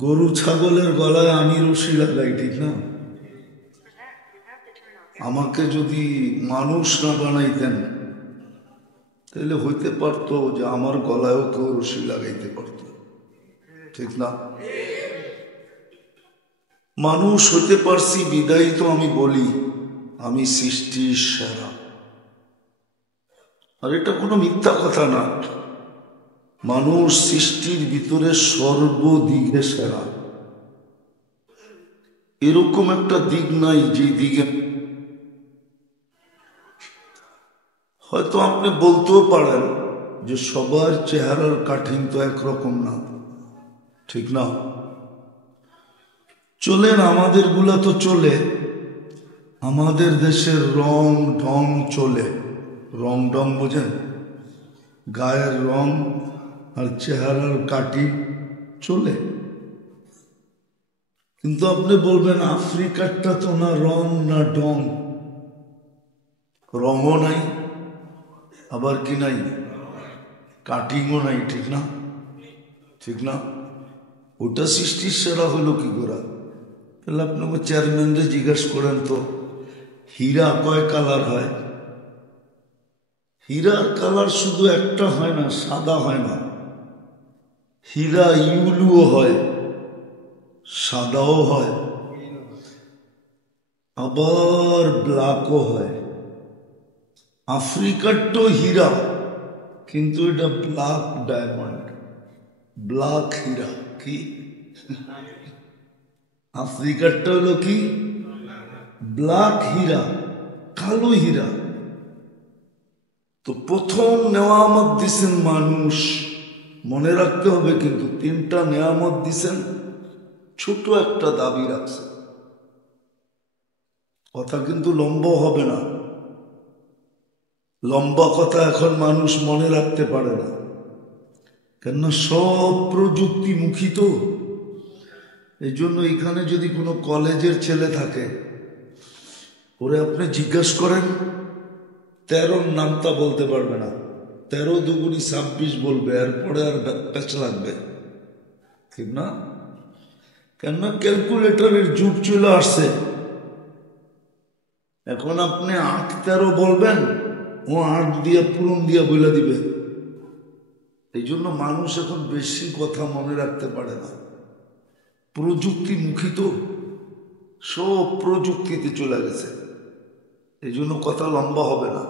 গরু ছাগলের গলায় আমি রশি লাগাই, ঠিক না? আমাকে যদি মানুষ না বানাইতেন তাহলে হইতে পারতো যে আমার গলায়ও কেউ রশি লাগাইতে পারত, ঠিক না? মানুষ হইতে পারছি বিদায়ী তো আমি বলি আমি সৃষ্টির সেরা। আর এটা কোনো মিথ্যা কথা না। মানুষ সৃষ্টির ভিতরে সর্বদিকে সেরা। এরকম একটা দিক নাই যে দিকে হয়তো আপনি বলতেও পারেন যে সবার চেহারার কাঠিন তো একরকম না, ঠিক না? চলেন আমাদের গুলা তো চলে, আমাদের দেশের রং ঢং চলে। রং ঢং বোঝেন? গায়ের রং আর চেহারার কাঠি চলে। কিন্তু আপনি বলবেন আফ্রিকারটা তো না রং না ঢং, রঙও নাই আবার কি নাই, কাটিংও নাই, ঠিক না? ঠিক না? ওটা সৃষ্টির সেরা হলো কি করে? তাহলে আপনাকে চেয়ারম্যানরে জিজ্ঞাসা করেন তো হীরা কয় কালার হয়? হীরার কালার শুধু একটা হয় না, সাদা হয় না। হীরা ইউলুও হয়, সাদাও হয়, আবার ব্ল্যাকও হয়। আফ্রিকার তো হীরা, কিন্তু এটা ব্ল্যাক ডায়মন্ড, ব্ল্যাক হীরা। কি আফ্রিকারটা হলো কি? ব্ল্যাক হীরা, কালো হীরা। তো প্রথম নেয়ামত দিছেন মানুষ, মনে রাখতে হবে কিন্তু তিনটা নেয়ামত দিছেন, ছোট একটা দাবি রাখছে। কথা কিন্তু লম্বা হবে না, লম্বা কথা এখন মানুষ মনে রাখতে পারে না, কেননা সব প্রযুক্তিমুখী তো। এই জন্য এখানে যদি কোনো কলেজের ছেলে থাকে ওরে আপনি জিজ্ঞাসা করেন 13 নামটা বলতে পারবে না, 13 দুগুণি 26 বলবে, এরপরে আর প্যাচ লাগবে, ঠিক না? কেননা ক্যালকুলেটরের যুগ চলে আসছে। এখন আপনি 8 13 বলবেন, ও 8 দিয়ে পূরণ দিয়ে বলে দিবে। এই জন্য মানুষ এখন বেশি কথা মনে রাখতে পারে না, প্রযুক্তিমুখী তো, সব প্রযুক্তিতে চলে গেছে। এই জন্য কথা লম্বা হবে না,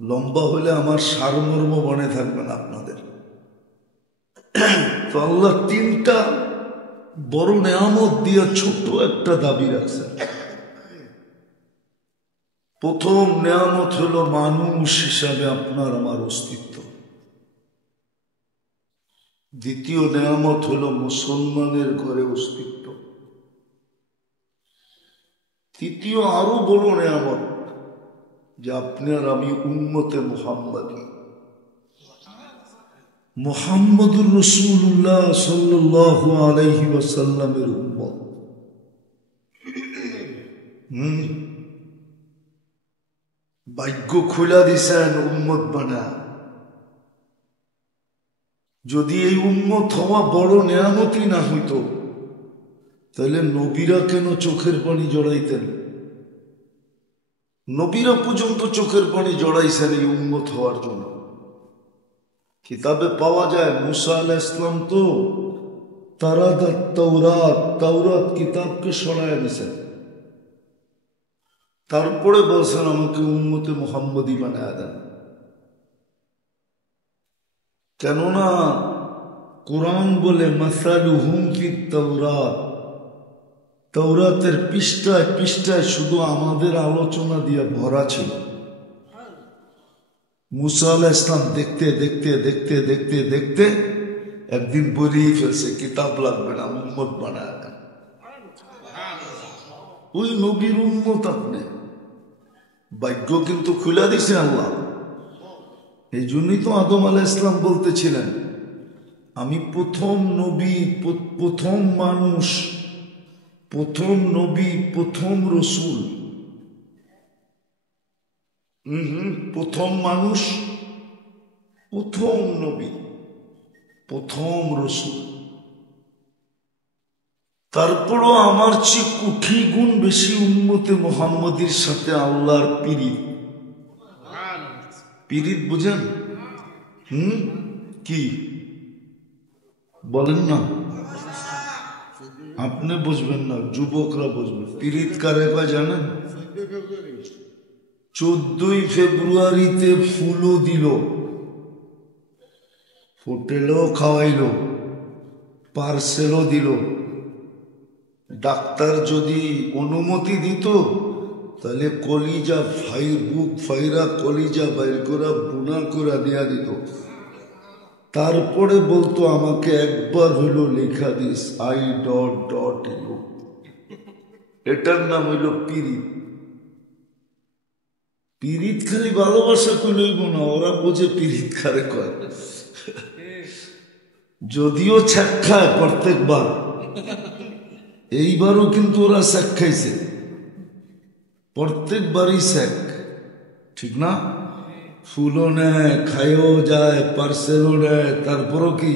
লম্বা হলে আমার সারমর্ম মনে থাকবে না আপনাদের। তো আল্লাহ তিনটা বড় নেয়ামত দিয়ে ছোট একটা দাবি রাখছে। প্রথম নেয়ামত হলো মানুষ হিসাবে আপনার আমার অস্তিত্ব। দ্বিতীয় নেয়ামত হলো মুসলমানের ঘরে অস্তিত্ব। তৃতীয় আরো বড় নেয়ামত যে আপনি আর আমি উম্মতে মুহাম্মাদী, মুহাম্মদুর রাসূলুল্লাহ সাল্লাল্লাহু আলাইহি ওয়াসাল্লামের উম্মত। ভাগ্য খুলা দিছেন উম্মত বানা। যদি এই উম্মত হওয়া বড় নেয়ামতই না হইতো তাহলে নবীরা কেন চোখের পানি জড়াইতেন? নবীরা পর্যন্ত চোখের পানি জড়াইছেন এই উম্মত হওয়ার জন্য। কিতাবে পাওয়া যায় মুসা আলাইহিস সালাম তো তাওরাত কিতাবকে সরাইয়া দিছেন, তারপরে বলছেন আমাকে উম্মতে মুহাম্মদী বানায়া দেন। কেননা কোরআন বলে মাসালুহুম ফিত তাওরাত, তাওরাতের পৃষ্ঠায় পৃষ্ঠায় শুধু আমাদের আলোচনা দিয়ে ভরা ছিল। মুসা আলাইহিস সালাম দেখতে দেখতে দেখতে দেখতে দেখতে একদিন বলেই ফেলছে কিতাব লাগবে না, উম্মত বানায় দেন। ওই নবীর উম্মত আপনি, ভাগ্য কিন্তু খুলে দিছে আল্লাহ। এই জন্যই তো আদম আলাইহিস সালাম বলতেছিলেন আমি প্রথম নবী, প্রথম মানুষ, প্রথম নবী, প্রথম রসুল। প্রথম মানুষ, প্রথম নবী, প্রথম রসুল। তারপরও আমার চেয়ে কোটি গুণ বেশি উম্মতে মুহাম্মদীর সাথে আল্লাহর পিরিত। পিরিত বুঝেন? কি বলেন না? আপনি বুঝবেন না, যুবকরা বুঝবেন। পিরিত কারে কয় জানেন? 14ই ফেব্রুয়ারিতে ফুলও দিল, হোটেলও খাওয়াইল, পার্সেলও দিল। ডাক্তার যদি অনুমতি দিত তাহলে কলিজা বুক ফাইরা কলিজা বাইর করা বুনা করে দেয়া দিত। তারপরে বলতো আমাকে একবার হইল লেখা দিস I.L. এটার নাম হইল পিরিত। পিরিত খালি ভালোবাসা কইলইব না, ওরা বোঝে পিরিত কারে কয়। যদিও ছ্যাক খায় প্রত্যেকবার, এইবারও কিন্তু ওরা ছ্যাক খাইছে, প্রত্যেকবারই ছ্যাক, ঠিক না? ফুলও নেয়, খাইও যায়, পার্সেলও নেয়, তারপরও কি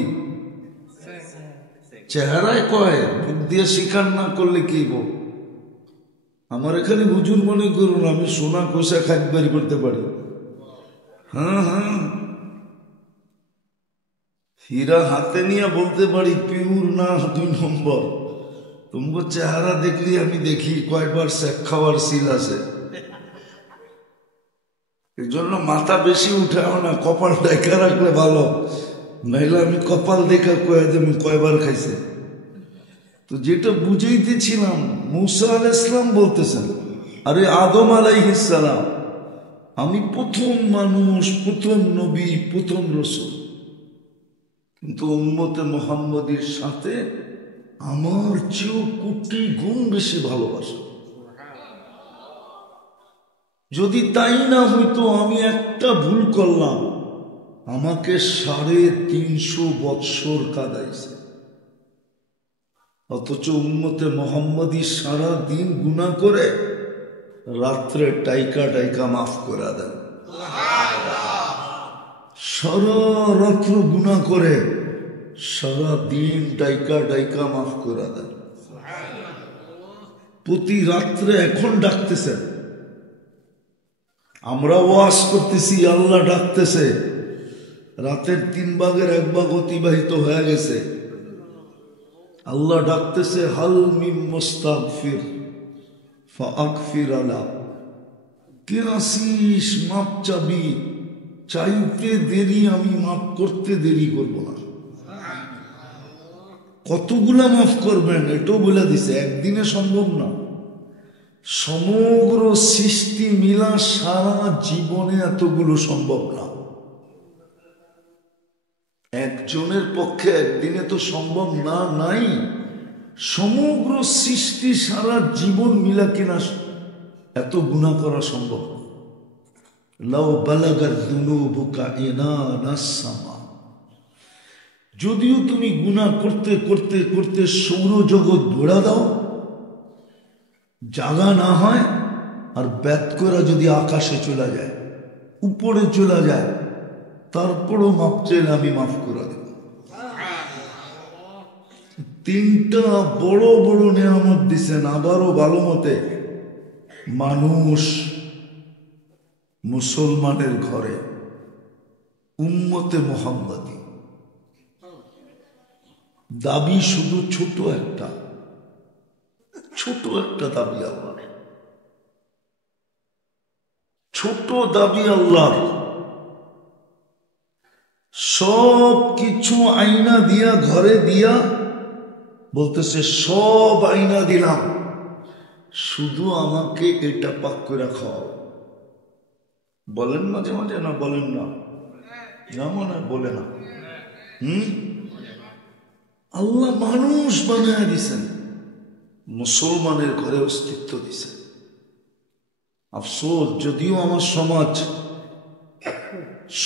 চেহারায় কয়, মুখ দিয়ে স্বীকার না করলে কি গো? আমার এখানে হুজুর মনে করুন আমি সোনা কোষা খাদ্য করতে পারি। হ্যাঁ হ্যাঁ, হীরা হাতে নিয়ে বলতে পারি পিউর না 2 নম্বর। তোমার চেহারা দেখলি আমি দেখি কয়েকবার শেখ খাওয়ার সিল আছে। এই জন্য মাথা বেশি উঠাও না, কপাল দেখা রাখলে ভালো, নাইলে আমি কপাল দেখা কয়ে দেব কয়বার খাইছে। তো যেটা বুঝাইতেছিলাম, মুসা আলাইহিস সালাম বলতেছেন, আরে আদম আলাইহিস সালাম, আমি প্রথম মানুষ, প্রথম নবী, প্রথম রাসূল, কিন্তু উম্মতে মুহাম্মদীর সাথে আমার চেয়েও কোটি গুণ বেশি ভালোবাসা। যদি তাই না হইতো, আমি একটা ভুল করলাম, আমাকে 350 বৎসর কাঁদাইছে। অথচ উম্মতে মুহাম্মদী সারা দিন গুনাহ করে, রাত্রে টাইকা টাইকা মাফ করে দেন। সারা রাত্র গুনাহ করে, সারা দিন টাইকা টাইকা মাফ করে দেন। প্রতি রাত্রে এখন ডাকতেছেন, আমরা ওয়াজ করতেছি, আল্লাহ ডাকতেছে। রাতের 3 ভাগের 1 ভাগ অতিবাহিত হয়ে গেছে, আল্লাহ ডাকতেছে, হাল মিন মুস্তাগফির ফাগফির আলা, কে আসিস মাপ চাবি? চাইতে দেরি, আমি মাফ করতে দেরি করব না। কতগুলা মাফ করবেন এটাও বলে দিছে, একদিনে সম্ভব না। সমগ্র সৃষ্টি মিলা সারা জীবনে এতগুলো সম্ভব না। একজনের পক্ষে একদিনে তো সম্ভব না, নাই। সমগ্র সৃষ্টি সারা জীবন মিলা কিনা এত গুনাহ করা সম্ভব? লাউ বালাগাত যুনুবুকা ইনানাস সামা, যদিও তুমি গুনাহ করতে করতে করতে সৌরজগৎ ঘোরা দাও, জাগা না হয়, আর ব্যাত করা যদি আকাশে চলে যায়, উপরে চলে যায়, তারপরও মাপ চাইলে আমি মাফ করে দেব। 3টা বড় বড় নিয়ামত দিছেন, আবারও ভালো মতে। মানুষ মুসলমানের ঘরে, উম্মতে মুহাম্মদী। দাবি শুধু ছোট একটা দাবি আল্লাহর, ছোট দাবি আল্লাহর। সব কিছু আয়না দিয়া, ঘরে দিয়া বলতেছে সব আয়না দিলাম, শুধু আমাকে এটা পাক করে খাওয়াও। বলেন মাঝে মাঝে না? বলেন না? যেমন বলে না। আল্লাহ মানুষ বানায় দিছেন, মুসলমানের ঘরে অস্তিত্ব দিছে। আফসোস, যদিও আমার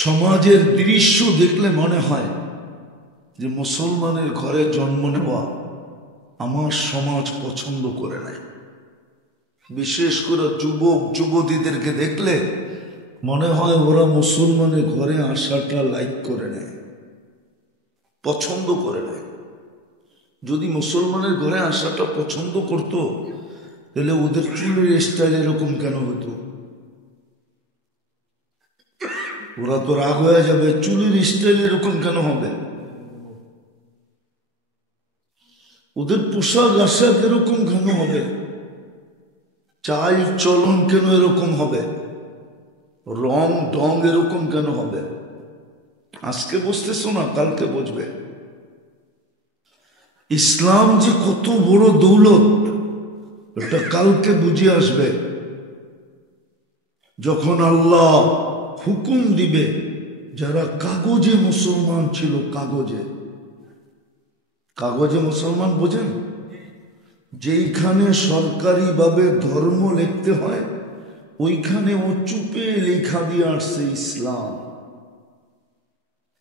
সমাজের দৃশ্য দেখলে মনে হয় যে মুসলমানের ঘরে জন্ম নেওয়া আমার সমাজ পছন্দ করে নাই। বিশেষ করে যুবক যুবতীদেরকে দেখলে মনে হয় ওরা মুসলমানের ঘরে আসাটা লাইক করে নেয়, পছন্দ করে নেয়। যদি মুসলমানের ঘরে আসাটা পছন্দ করত, তাহলে ওদের চুলের স্টাইল এরকম কেন হতো? ওরা তো রাগ হয়ে যাবে, চুলের স্টাইল এরকম কেন হবে? ওদের পোশাক আশাক এরকম কেন হবে? চাল চলন কেন এরকম হবে? রং ঢং এরকম কেন হবে? আজকে বুঝতেছো না, কালকে বুঝবে। ইসলাম যে কত বড় দৌলত, এটা কালকে বুঝে আসবে যখন আল্লাহ হুকুম দিবে। যারা কাগজে মুসলমান ছিল, কাগজে কাগজে মুসলমান বোঝেন, যেইখানে সরকারিভাবে ধর্ম লিখতে হয় ওইখানে ও চুপে লেখা দিয়ে আসছে ইসলাম,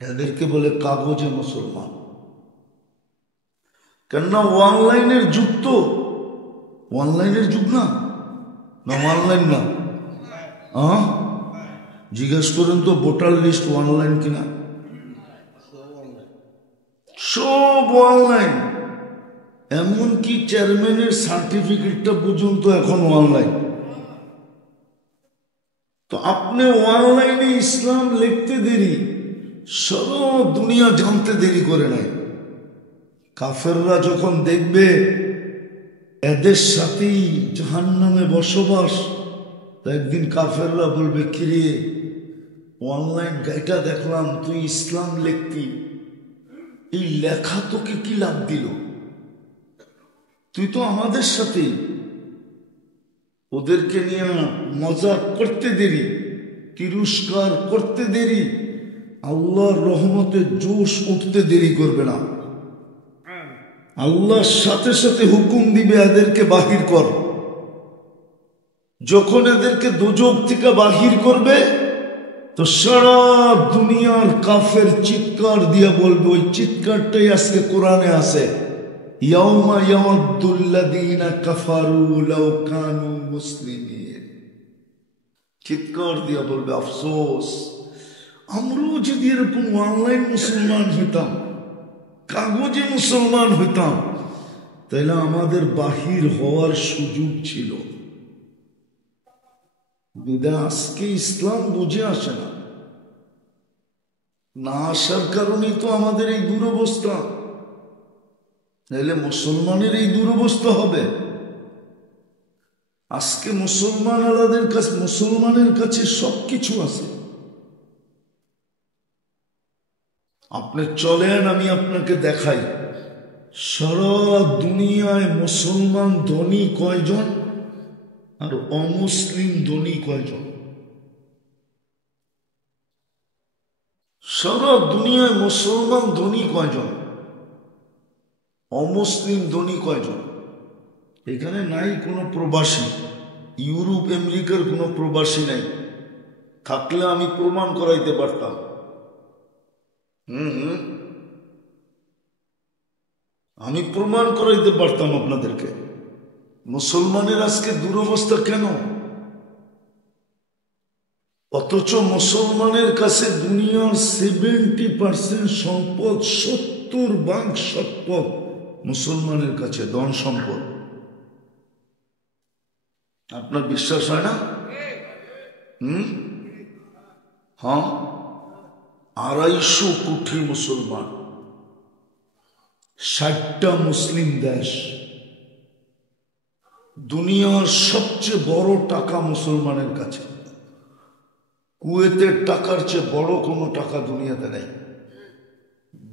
এদেরকে বলে কাগজে মুসলমান। কেননা অনলাইনের যুগ, তো অনলাইনের যুগ না, না অনলাইন না, জিজ্ঞেস করেন তো ভোটার লিস্ট অনলাইন কিনা? সব অনলাইন, এমনকি চেয়ারম্যানের সার্টিফিকেটটা পর্যন্ত এখন অনলাইন। তো আপনি অনলাইনে ইসলাম লিখতে দেরি, সারা দুনিয়া জানতে দেরি করে নাই। কাফেররা যখন দেখবে এদের সাথেই জাহান্নামে বসবাস, তো একদিন কাফেররা বলবে, কিরে অনলাইন গাইটা দেখলাম তুই ইসলাম লিখতি, এই লেখা তোকে কি লাভ দিল? তুই তো আমাদের সাথে। ওদেরকে নিয়ে মজাক করতে দেরি, তিরস্কার করতে দেরি, আল্লাহর রহমতের জোশ উঠতে দেরি করবে না। আল্লাহর সাথে সাথে হুকুম দিবে এদেরকে বাহির কর। যখন এদেরকে দোজখ থেকে বাহির করবে, তো সারা দুনিয়ার কাফের চিৎকার দিয়ে বলবে, ওই চিৎকারটাই আজকে কোরআনে আছে, ইয়াউমা ইয়াউদ্দুল্লাযীনা কাফারু লাউ কানু মুসলিমিন। চিৎকার দিয়ে বলবে, আফসোস, আমরাও যদি এরকম অনলাইন মুসলমান হইতাম, কাগজে মুসলমান হইতাম, তাহলে আমাদের বাহির হওয়ার সুযোগ ছিল। আজকে ইসলাম বুঝে আসে না, না আসার কারণেই তো আমাদের এই দুরবস্থা। নাহলে মুসলমানের এই দুরবস্থা হবে? আজকে মুসলমানের কাছে সবকিছু আছে। আপনি চলেন, আমি আপনাকে দেখাই সারা দুনিয়ায় মুসলমান ধনী কয়জন আর অমুসলিম ধনী কয়জন? সারা দুনিয়ায় মুসলমান ধনী কয়জন, অমুসলিম ধনী কয়জন? এখানে নাই কোনো প্রবাসী, ইউরোপ আমেরিকার কোনো প্রবাসী নাই। থাকলে আমি প্রমাণ করাইতে পারতাম। আমি প্রমাণ করাইতে পারতাম আপনাদেরকে। মুসলমানের আজকে দুরবস্থা কেন? অথচ মুসলমানের কাছে দুনিয়ার 70% সম্পদ, 70% সম্পদ মুসলমানের কাছে, ধন সম্পদ। আপনার বিশ্বাস হয় না? হ্যাঁ, 250 কোটি মুসলমান, 60টা মুসলিম দেশ। দুনিয়ার সবচেয়ে বড় টাকা মুসলমানের কাছে। কুয়েতের টাকার চেয়ে বড় কোনো টাকা দুনিয়াতে নেই,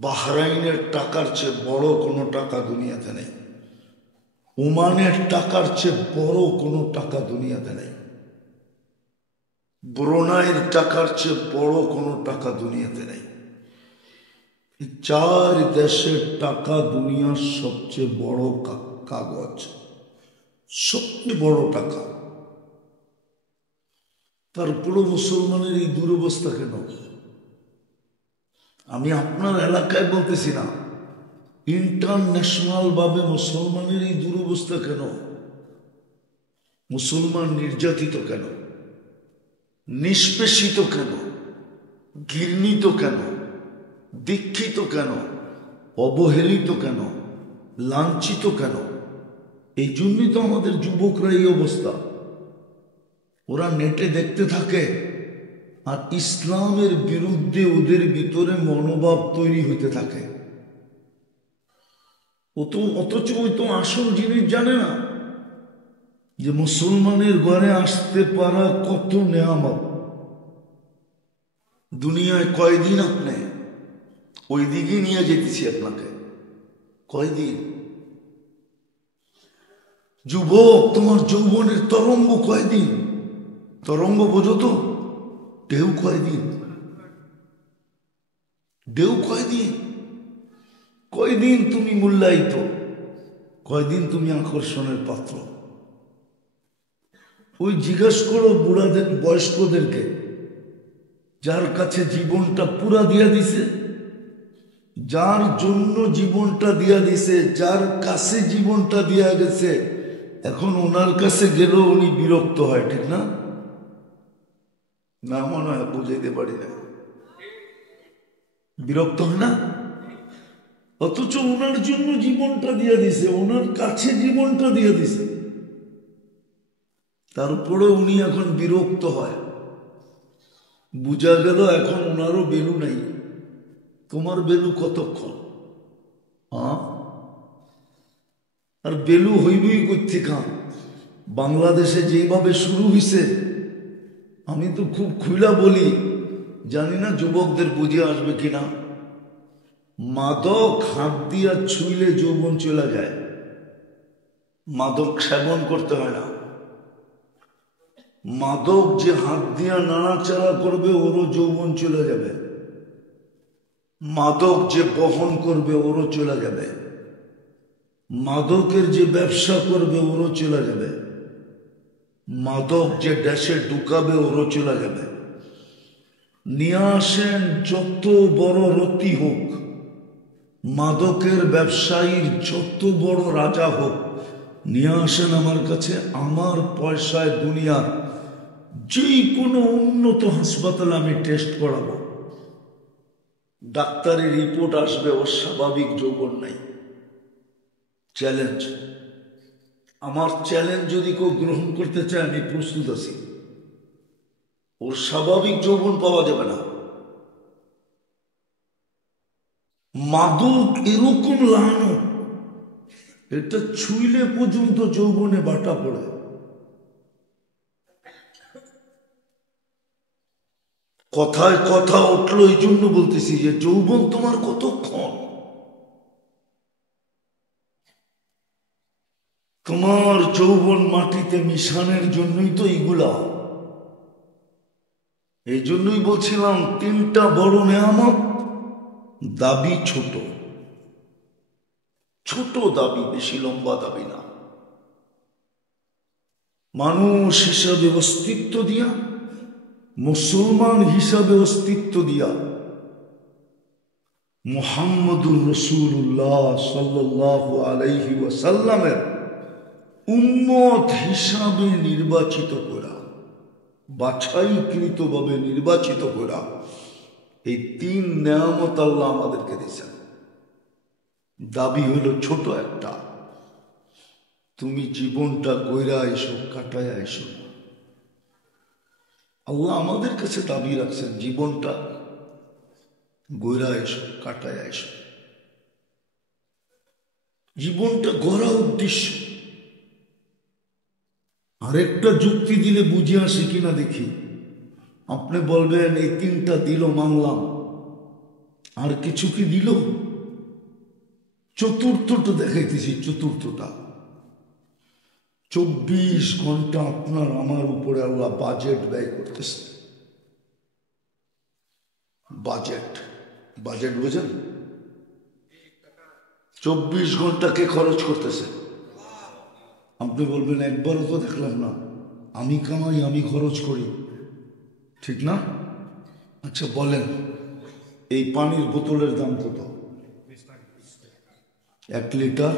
বাহরাইনের টাকার চেয়ে বড় কোনো টাকা দুনিয়াতে নেই, ওমানের টাকার চেয়ে বড় কোনো টাকা দুনিয়াতে নেই, ব্রুনাইয়ের টাকার চেয়ে বড় কোনো টাকা দুনিয়াতে নেই। 4 দেশের টাকা দুনিয়ার সবচেয়ে বড় কাগজ, সবচেয়ে বড় টাকা। তারপরও মুসলমানের এই দুরবস্থা কেন? আমি আপনার এলাকায় বলতেছি না, ইন্টারন্যাশনাল ভাবে মুসলমানের এই দুরবস্থা কেন? মুসলমান নির্যাতিত কেন, নিষ্পেষিত কেন, ঘৃণিত কেন, দীক্ষিত কেন, অবহেলিত কেন, লাঞ্ছিত কেন? এই জন্যই তো আমাদের যুবকরা এই অবস্থা। ওরা নেটে দেখতে থাকে আর ইসলামের বিরুদ্ধে ওদের ভিতরে মনোভাব তৈরি হইতে থাকে। অথচ ওই তো আসল জিনিস জানে না যে মুসলমানের ঘরে আসতে পারা কত নেয়ামত। দুনিয়ায় কয়দিন আপনি ওই দিকে নিয়ে যেতেছি আপনাকে, কয়দিন? যুবক, তোমার যৌবনের তরঙ্গ কয়দিন? তরঙ্গ বোঝো তো? ঢেউ কয়দিন? ঢেউ কয়দিন? কয়দিন তুমি মূল্যায়িত, কয়দিন তুমি আকর্ষণের পাত্র? ওই জিজ্ঞাসা করো বুড়াদের, বয়স্কদেরকে, যার কাছে জীবনটা পুরা দিয়া দিছে, যার জন্য জীবনটা দিয়া দিছে, যার কাছে জীবনটা দিয়া গেছে, এখন ওনার কাছে গেলেও উনি বিরক্ত হয়, ঠিক না? না মনে হয়, বুঝাইতে পারি না, বিরক্ত হয় না? অথচ ওনার জন্য জীবনটা দিয়া দিছে, ওনার কাছে জীবনটা দিয়া দিছে, তারপরে উনি এখন বিরক্ত হয়। বুঝা গেল এখন ওনারও বেলু নাই। তোমার বেলু কতক্ষণ? আর বেলু হইবই করছে কান। বাংলাদেশে যেভাবে শুরু হয়েছে, আমি তো খুব খুইলা বলি, জানি না যুবকদের বুঝে আসবে কিনা। মাদক হাত দিয়া ছুইলে যৌবন চলে যায়, মাদক সেবন করতে হয় না। মাদক যে হাত দিয়া নাড়াচাড়া করবে ওরও যৌবন চলে যাবে, মাদক যে বহন করবে ওরও চলে যাবে, মাদকের যে ব্যবসা করবে ওরও চলে যাবে, মাদক যে দেশে ঢুকাবে ওরও চলে যাবে। নিয়ে আসেন যত বড় রতি হোক, মাদকের ব্যবসায়ীর যত বড় রাজা হোক, নিয়ে আসেন আমার কাছে, আমার পয়সায় দুনিয়ার যে কোনো উন্নত হাসপাতালে আমি টেস্ট করাবো, ডাক্তারি রিপোর্ট আসবে ওর স্বাভাবিক যৌবন নাই। চ্যালেঞ্জ, আমার চ্যালেঞ্জ যদি কেউ গ্রহণ করতে চায় আমি প্রস্তুত আছি। ওর স্বাভাবিক যৌবন পাওয়া যাবে না। মাদক এরকম লাগানো, এটা ছুইলে পর্যন্ত যৌবনে বাটা পড়ে। কথায় কথা উঠলো, এই জন্য বলতেছি যে যৌবন তোমার কতক্ষণ? তোমার যৌবন মাটিতে মিশানোর জন্যই তো এইগুলা। এই জন্যই বলছিলাম তিনটা বড় নেয়ামত, দাবি ছোট, ছোট দাবি, বেশি লম্বা দাবি না। মানুষ হিসাবে অস্তিত্ব দিয়া, মুসলমান হিসাবে অস্তিত্ব দিয়া, মুহাম্মদুর রাসূলুল্লাহ সাল্লাল্লাহু আলাইহি ওয়াসাল্লামের উম্মত হিসাবে নির্বাচিত করা, বাছাইকৃত ভাবে নির্বাচিত করা, এই তিন নেয়ামত আল্লাহ আমাদেরকে দিয়েছেন। দাবি হলো ছোট একটা, তুমি জীবনটা গইরা এসো, কাটায় এসো। আল্লাহ আমাদের কাছে দাবি রাখছেন, জীবনটা গইরা এসো, কাটায় এসো। জীবনটা গড়া উদ্দেশ্য। আরেকটা যুক্তি দিলে বুঝে আসে কিনা দেখি। আপনি বলবেন এই তিনটা দিল মানলাম, আর কিছু কি দিল? চতুর্থটা দেখাইতেছি, চতুর্থটা 24 ঘন্টা আপনার আমার উপরে আল্লাহ বাজেট ব্যয় করতেছে। বাজেট, বাজেট বোঝেন? 24 ঘন্টা কে খরচ করতেছে? আপনি বলবেন একবারও তো দেখলাম না। আমি কামাই, আমি খরচ করি, ঠিক না? আচ্ছা বলেন, এই পানির বোতলের দাম কত? 1 লিটার।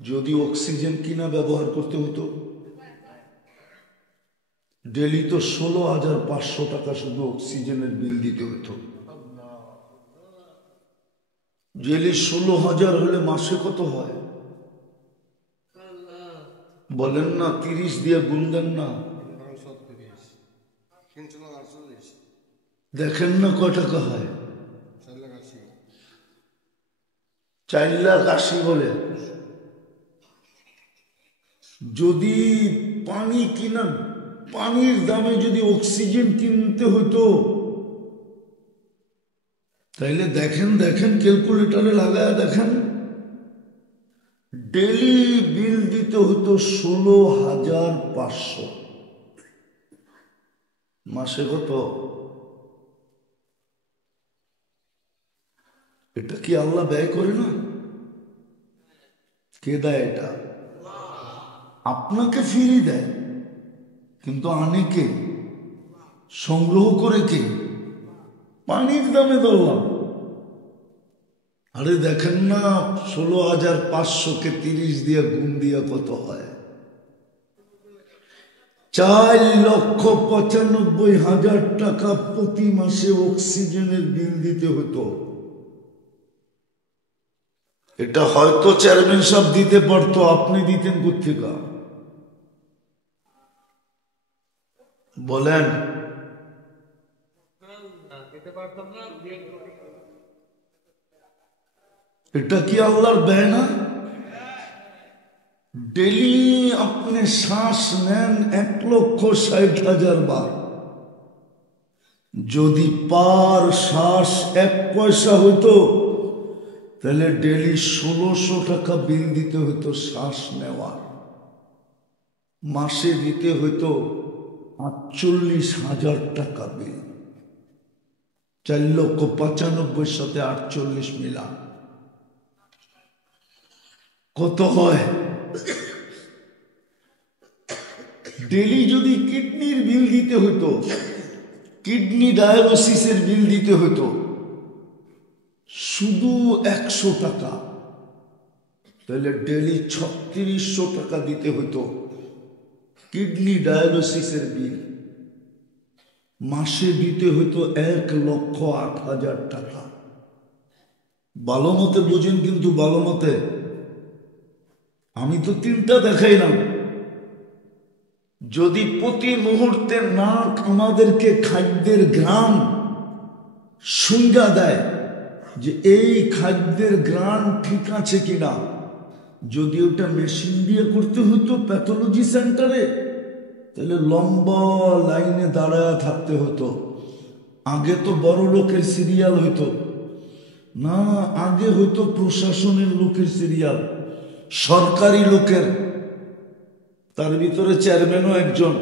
যদি অক্সিজেন কিনা ব্যবহার করতে হতো, ডেলি তো 16,500 টাকা শুধু অক্সিজেনের বিল দিতে হতো। ডেলি 16,000 হলে মাসে কত হয় বলেন না? 30 দিয়ে গুণ দেন না, দেখেন না কয় টাকা হয়? 4,80,000 বলে। যদি পানি কিনা, পানির দামে যদি অক্সিজেন কিনতে হতো, তাইলে দেখেন দেখেন ক্যালকুলেটরে লাগায় দেখেন, ডেলি বিল দিতে হতো 16,500। মাসে কত? এটা কি আল্লাহ ব্যয় করে না? কে দেয় এটা? আপনাকে ফিরিয়ে দেয়, কিন্তু আনে কে? সংগ্রহ করে কে? পানির দামে ধরলাম। আরে দেখেন না 16,500-কে 30 দিয়ে গুণ দিয়ে কত হয়? 4,95,000 টাকা প্রতি মাসে অক্সিজেনের বিল দিতে হতো। এটা হয়তো চেয়ারম্যান সাহেব দিতে পারতো, আপনি দিতেন কোত্থেকে বলেন? এটা কি আল্লাহর ব্যয় না? ডেলি আপনি শ্বাস নেন 1,60,000 বার। যদি পার শ্বাস 1 পয়সা হতো, তাহলে ডেলি 1600 টাকা বিল দিতে হতো শ্বাস নেওয়ার। মাসে দিতে হতো 48,000 টাকা বিল। 4,95,000 সাথে 48 মিলা কত হয়? ডেলি যদি কিডনির বিল দিতে হতো, কিডনি ডায়ালিসিসের বিল দিতে হতো শুধু 100 টাকা, তাহলে ডেলি 3600 টাকা দিতে হতো কিডনি ডায়ালিসিসের বিল। মাসে দিতে হতো 1,08,000 টাকা। ভালো মতে বুঝেন, কিন্তু ভালো মতে। আমি তো 3টা দেখাইলাম। যদি প্রতি মুহূর্তে নাক আমাদেরকে খাদ্যের ঘ্রাণ সংজ্ঞা দেয় যে এই খাদ্যের ঘ্রাণ ঠিক আছে কিনা, যদি ওটা মেশিন দিয়ে করতে হতো প্যাথোলজি সেন্টারে, তাহলে লম্বা লাইনে দাঁড়ায় থাকতে হতো। আগে তো বড় লোকের সিরিয়াল হইতো না, আগে হইতো প্রশাসনের লোকের সিরিয়াল, সরকারি লোকের, তার ভিতরে চেয়ারম্যানও একজন।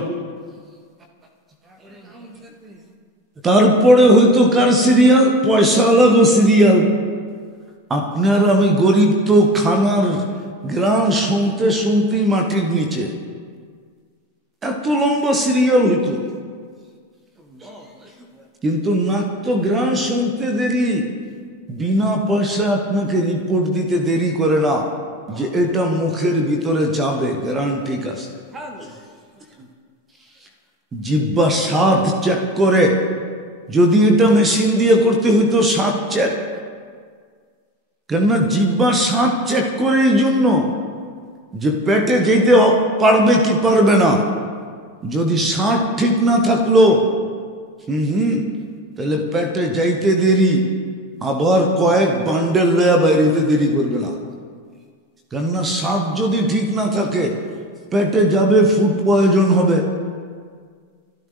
তারপরে হয়তো কার সিরিয়াল? পয়সাওয়ালাগো সিরিয়াল। আপনার আমি গরিব তো খানার গ্রাম শুনতে শুনতেই মাটির নিচে, এত লম্বা সিরিয়াল হইতো। কিন্তু নাক তো গ্রাম শুনতে দেরি, বিনা পয়সা আপনাকে রিপোর্ট দিতে দেরি করে না যে এটা মুখের ভিতরে যাবে, গ্রাম ঠিক আছে। জিহ্বা স্বাদ চেক করে, যদি এটা মেশিন দিয়ে করতে হইতো স্বাদ চেক, কেননা জিহ্বা স্বাদ চেক করে এই জন্য যে পেটে যেতে পারবে কি পারবে না। যদি স্বাদ ঠিক না থাকলো তাহলে পেটে যাইতে দেরি, আবার কয়েক বান্ডেল লয়া বাইরেতে দেরি করবে না। কেননা স্বাদ যদি ঠিক না থাকে, পেটে যাবে, ফুড পয়জন হবে,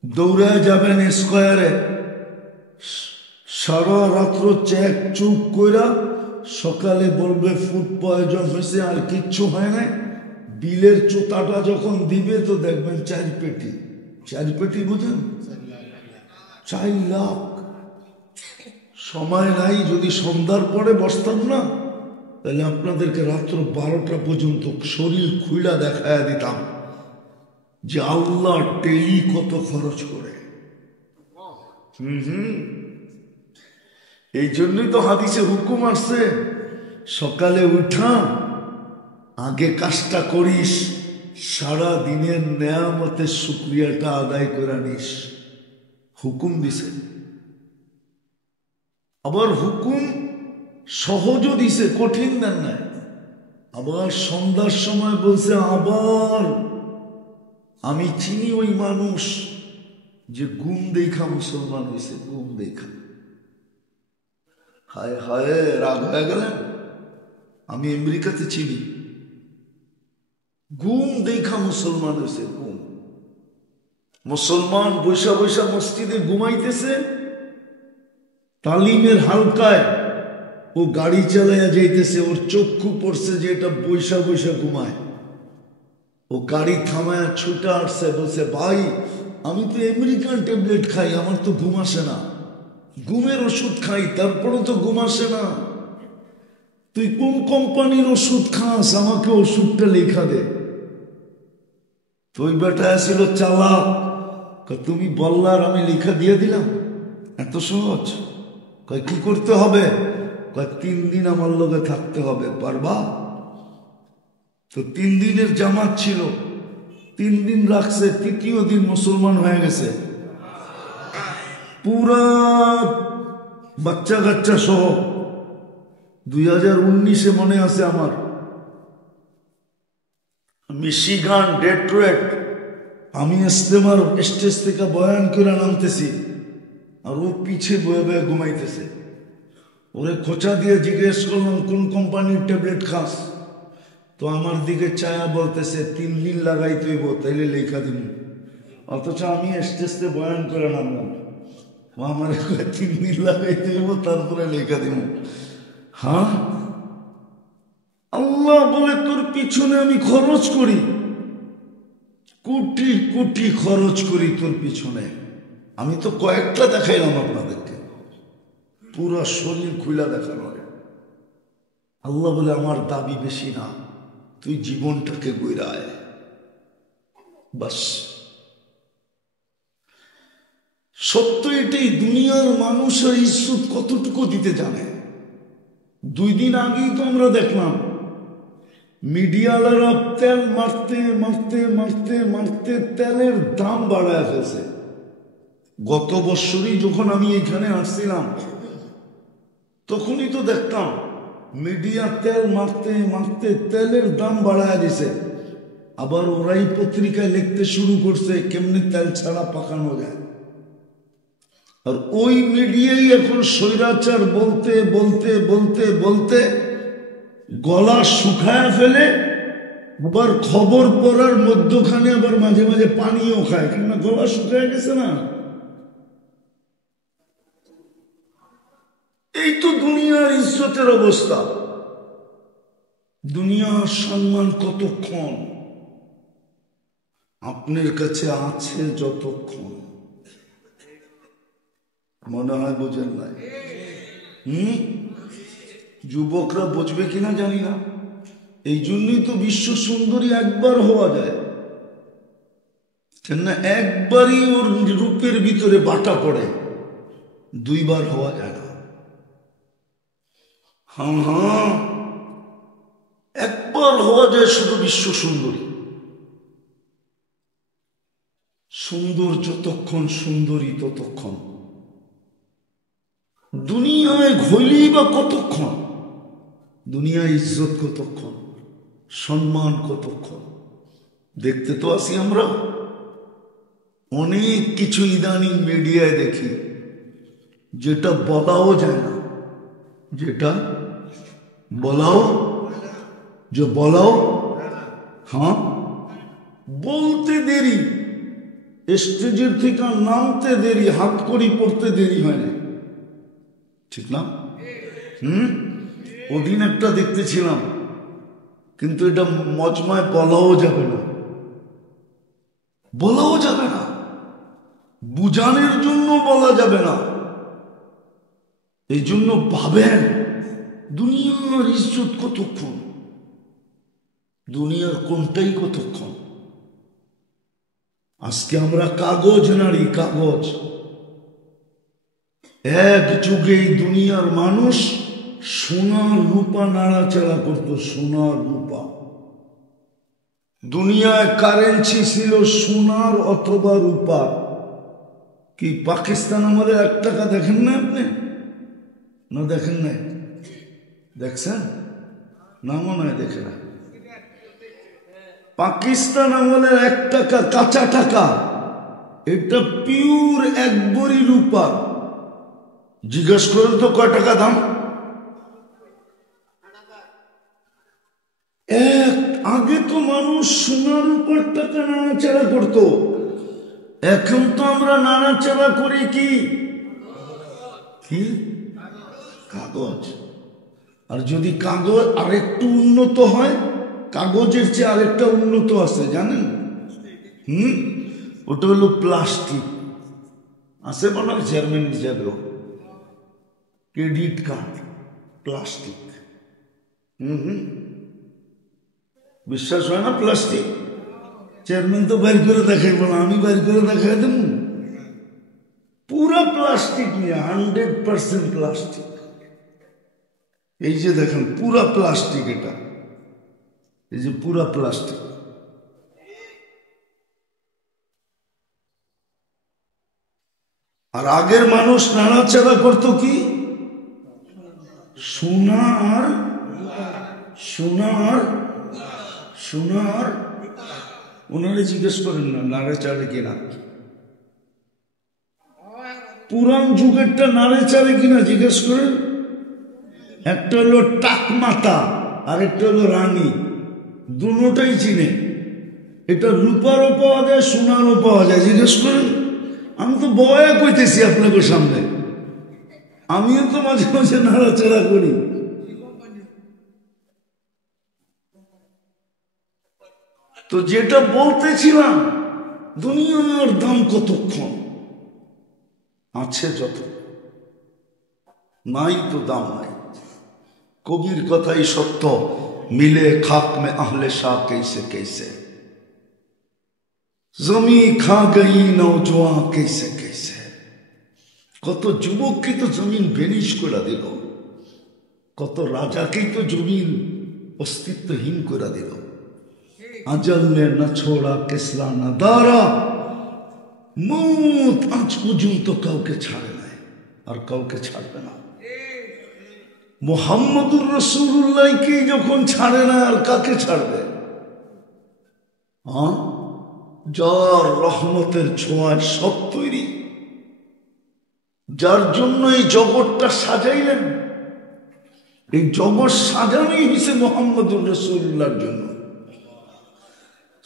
দৌড়ায় যাবেন স্কোয়ারে, সারা রাত্র চেক চুপ কইরা সকালে বলবে ফুড পয়জন হয়েছে, আর কিচ্ছু হয় নাই। বিলের চোতাটা যখন দিবে তো দেখবেন 4 পেটি। 4 পেটি বুঝেন? 4 লাখ। সময় নাই, যদি সন্ধ্যার পরে বসতাম না, তাহলে আপনাদেরকে রাত্র 12টা পর্যন্ত শরীর খুইলা দেখায়া দিতাম যে আল্লাহ ডেলি কত খরচ করে। এই জন্যই তো হাদিসে হুকুম আসছে, সকালে উঠা আগে কাজটা করিস, সারা দিনের নেয়ামতের শুকরিয়াটা আদায় করে নিস। হুকুম দিছে। আবার হুকুম সহজও দিছে, কঠিন দেন নাই। আবার সন্ধ্যার সময় বলছে আবার আমি চিনি ওই মানুষ যে গুম দেখা মুসলমান হয়েছে, গুম দেখা। হায় হায়, রাগ হয়ে গেলেন। আমি আমেরিকাতে চিনি, গুম দেখা মুসলমান হয়েছে, গুম। মুসলমান বৈশা বৈশা মসজিদে ঘুমাইতেছে, তালিমের হালকায় ও গাড়ি চালাইয়া যাইতেছে, ওর চক্ষু পড়ছে যে এটা বৈশা বৈশা ঘুমায়। ও গাড়ি থামায় ছুটে আসছে, বলছে ভাই আমি তো আমেরিকান ট্যাবলেট খাই, আমার তো ঘুম আসে না, ঘুমের ওষুধ খাই, তারপরও তো ঘুম আসে না। তুই কোন কোম্পানির ওষুধ খাস, আমাকে ওষুধটা লেখা দে। তো ওই বেটা ছিল চালাক, তুমি বললার আমি লেখা দিয়ে দিলাম, এত সহজ। কয় কি করতে হবে? কয় 3 দিন আমার লগে থাকতে হবে, পারবা? তো 3 দিনের জামাত ছিল, 3 দিন রাখছে, 3য় দিন মুসলমান হয়ে গেছে পুরা বাচ্চা কাচ্চা সহ। 2019-এ মনে আছে আমার, মিশিগান ডেট্রয়েট, আমি ইস্তেমার স্টেজ থেকে বয়ান করে নামতেছি, আর ও পিছে বয়ে বয়ে ঘুমাইতেছে। ওরে খোঁচা দিয়ে জিজ্ঞেস করলাম কোন কোম্পানির ট্যাবলেট খাস? তো আমার দিকে চায়া বলতেছে 3 দিন লাগাই তুইব, তাইলে লেখা দিব। অথচ আমি স্টেজে বয়ান করে নামলাম, আমার 3 দিন লাগাই তুইব, তারপরে লেখা দিব। হ্যাঁ, আল্লাহ বলে তোর পিছনে আমি খরচ করি, কোটি কোটি খরচ করি তোর পিছনে। আমি তো কয়েকটা দেখাইলাম আপনাদেরকে, পুরো শরীর খুলা দেখানো। আল্লাহ বলে আমার দাবি বেশি না, তুই জীবনটাকে বইরায় বাস। সত্য এটাই, দুনিয়ার মানুষের ইজ্জত কতটুকু দিতে জানে। 2 দিন আগেই তো আমরা দেখলাম মিডিয়ালারা তেল মারতে মারতে মারতে মারতে তেলের দাম বাড়ায় ফেলছে। গত বছরই যখন আমি এখানে আসছিলাম তখনই তো দেখতাম মিডিয়া তেল মারতে মারতে তেলের দাম বাড়ায় দিছে। আবার ওরাই পত্রিকায় লিখতে শুরু করছে কেমনি তেল ছাড়া পাকানো যায়। আর ওই মিডিয়াই এখন স্বৈরাচার বলতে বলতে বলতে বলতে গলা শুকায় ফেলে, আবার খবর পড়ার মধ্যখানে আবার মাঝে মাঝে পানিও খায়, কেননা গলা শুকায় গেছে না। এই তো দুনিয়ার ইজ্জতের অবস্থা। দুনিয়ার সম্মান কতক্ষণ আপনার কাছে আছে, যতক্ষণ। মনে হয় বোঝেন নাই। যুবকরা বুঝবে কিনা জানি না। এই জন্যই তো বিশ্ব সুন্দরী একবার হওয়া যায়, কেননা একবারই ওর রূপের ভিতরে বাটা পড়ে, 2 বার হওয়া যায় না। হ্যাঁ হ্যাঁ, একবার হওয়া যায় শুধু বিশ্ব সুন্দরী। সুন্দর যতক্ষণ, সুন্দরী ততক্ষণ। দুনিয়ায় ঘইলি বা কতক্ষণ, দুনিয়ায় ইজ্জত কতক্ষণ, সম্মান কতক্ষণ। দেখতে তো আসি আমরা অনেক কিছু ইদানিং মিডিয়ায় দেখি যেটা বলাও যায় না, যেটা বলাও যে বলাও, হ্যাঁ বলতে দেরি, স্টেজের থেকে নামতে দেরি, হাত করি পড়তে দেরি হয় না, ঠিক না? ওদিন একটা দেখতেছিলাম, কিন্তু এটা মজমায় বলাও যাবে না, বলাও যাবে না, বুঝানোর জন্য বলা যাবে না। এই জন্য ভাবেন দুনিয়ার ইজ্জত কতক্ষণ, দুনিয়ার কোনটাই কতক্ষণ। আজকে আমরা কাগজ নাড়ি, কাগজ। এক যুগে দুনিয়ার মানুষ সোনার রূপা নাড়াচাড়া করত, সোনার রূপা। দুনিয়ায় কারেন্সি ছিল সোনার অথবা রূপা। কি পাকিস্তান আমাদের 1 টাকা দেখেন না আপনি? না দেখেন নাই? দেখছেন না? মনে হয় দেখে না। পাকিস্তান আমলের 1 টাকা কাঁচা টাকা, এটা পিওর 1 ভরি রূপা। জিজ্ঞেস করেন তো কয় টাকা দাম? আগে তো মানুষ সোনার উপর টাকা নাড়াচাড়া করতো, এখন তো আমরা নাড়াচাড়া করি কি কি কাগজ। আর যদি কাগজ আরেকটু উন্নত হয়, কাগজের চেয়ে আরেকটা উন্নত আছে জানেন? ওটা হলো প্লাস্টিক। আছে মনে হয় চেয়ারম্যান হিসাবেও, ক্রেডিট কার্ড প্লাস্টিক। বিশ্বাস হয় না? প্লাস্টিক। চেয়ারম্যান তো বাইর করে দেখাইব না, আমি বাইর করে দেখাই দেব। পুরা প্লাস্টিক নিয়ে, 100% প্লাস্টিক। এই যে দেখেন পুরা প্লাস্টিক, এটা এই যে পুরা প্লাস্টিক। আর আগের মানুষ নাড়াচাড়া করতো কি? সোনা আর সোনা আর সোনা আর ওনারা জিজ্ঞেস করেন না নাড়াচাড়ে কিনা। পুরান যুগেরটা নাড়াচাড়ে কিনা জিজ্ঞেস করেন। একটা হলো টাকমাতা আর একটা হলো রানী, দুটোটাই চিনে। এটা রূপারও পাওয়া যায়, সোনারও পাওয়া যায়, জিজ্ঞেস করেন। আমি তো বয়া কইতেছি আপনাকে সামনে, আমিও তো মাঝে মাঝে নাড়াচাড়া করি। তো যেটা বলতেছিলাম, দুনিয়ার দাম কতক্ষণ আছে, যত নাই তো দাম নাই। কবির কথাই সত্য, মিলে খাক মে আহলে শাহ कैसे कैसे, জমি খা গই নৌজওয়ান कैसे कैसे। কত যুবককে তো জমিন ভেনিশ করে দিল, কত রাজাকেই তো জমিন অস্তিত্বহীন করে দিল। আজল নে না ছোড়া কেসলা না দারা, মৌত আজ পর্যন্ত কাউকে ছাড়ে নাই আর কাউকে ছাড়বে না। মুহাম্মদুর রাসূলুল্লাহকে যখন ছাড়ে না, আর কাকে ছাড়বে? যার রহমতের ছোঁয়ায় সব তৈরি, যার জন্য এই জগৎটা সাজাইলেন। এই জগৎ সাজানোই হয়েছে মুহাম্মদুর রাসূলুল্লাহর জন্য,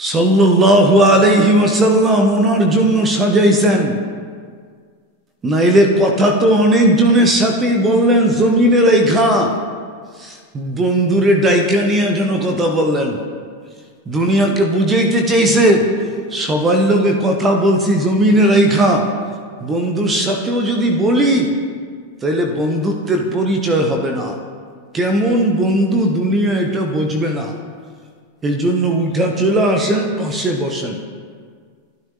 সাল্লাল্লাহু আলাইহি ওয়াসাল্লাম ওনার জন্য সাজাইছেন। নাইলে কথা তো অনেকজনের সাথেই বললেন জমিনে রাইখা, বন্ধুরে ডাইকা নিয়ে যেন কথা বললেন। দুনিয়াকে বুঝাইতে চাইছে সবার লোকে কথা বলছি জমিনে রাইখা, বন্ধুর সাথেও যদি বলি তাইলে বন্ধুত্বের পরিচয় হবে না। কেমন বন্ধু দুনিয়া এটা বুঝবে না। এই জন্য উঠা চলে আসেন, পাশে বসেন।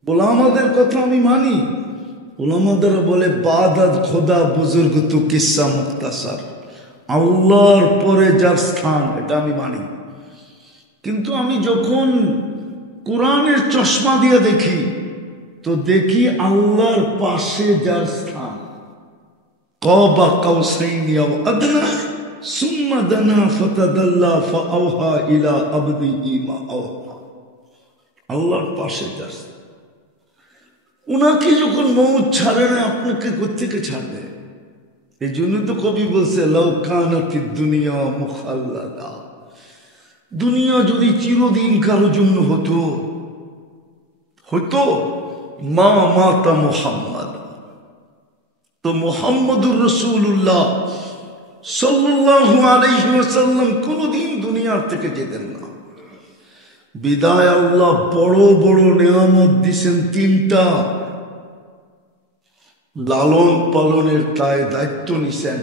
ওলামাদের কথা আমি মানি, ওলামাদের বলে বাদাত খোদা বুজুর্গ তু কিসা মুক্তাসার, আল্লাহর পরে যার স্থান, এটা আমি মানি। কিন্তু আমি যখন কোরআনের চশমা দিয়ে দেখি, তো দেখি আল্লাহর পাশে যার স্থান, কাবা কাউসাইনি আও আদনা সুম্মা দানা ফাতাদাল্লা ফাআওহা ইলা আবদিহি মা আওহা। আল্লাহর পাশে যার স্থান, উনাকে যখন মৌত ছাড়ে না, আপনাকে কোত্থেকে ছাড়বে? এই জন্য তো কবি বলছে লাউ কানাতিদ দুনিয়া মুখাল্লাদা, দুনিয়া যদি চিরদিন কারোর জন্য হতো, হতো মা মাতা মুহাম্মদ, তো মুহাম্মদুর রাসূলুল্লাহ সাল্লাল্লাহু আলাইহি ওয়াসাল্লাম কোনদিন দুনিয়ার থেকে যেতেন না। বিদায় আল্লাহ বড় বড় নিয়ামত দিছেন, 3টা। লালন পালনের তাই দায়িত্ব নিছেন,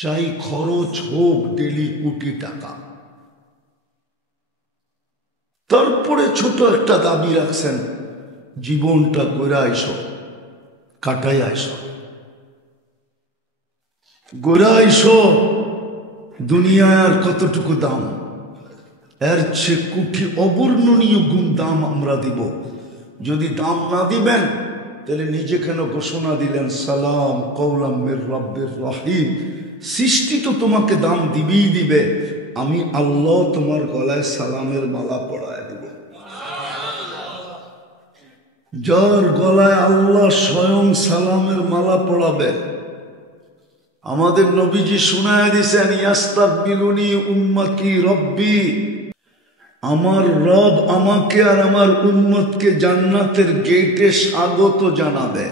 চাই খরচ হোক ডেলি কোটি টাকা। তারপরে ছোট একটা দাবি রাখছেন, জীবনটা গড়ে আইসো, কাটাই আইসো, গড়ে আইসো। দুনিয়ায় আর কতটুকু দাম, এর চেয়ে কোটি অবর্ণনীয় গুণ দাম আমরা দিব। যদি দাম না দিবেন তাহলে নিজে কেন ঘোষণা দিলেন সালাম কওলাম মির রাব্বির রহিম, সৃষ্টি তো তোমাকে দাম দিবেই দিবে, আমি আল্লাহ তোমার গলায় সালামের মালা পরায় দেব। যার গলায় আল্লাহ স্বয়ং সালামের মালা পরাবে। আমাদের নবীজি শুনায় দিয়েছেন, ইয়াস্তাকবিলুনি উম্মতি রব্বি, আমার রব আমাকে আর আমার উম্মতকে জান্নাতের গেটে স্বাগত জানাবে।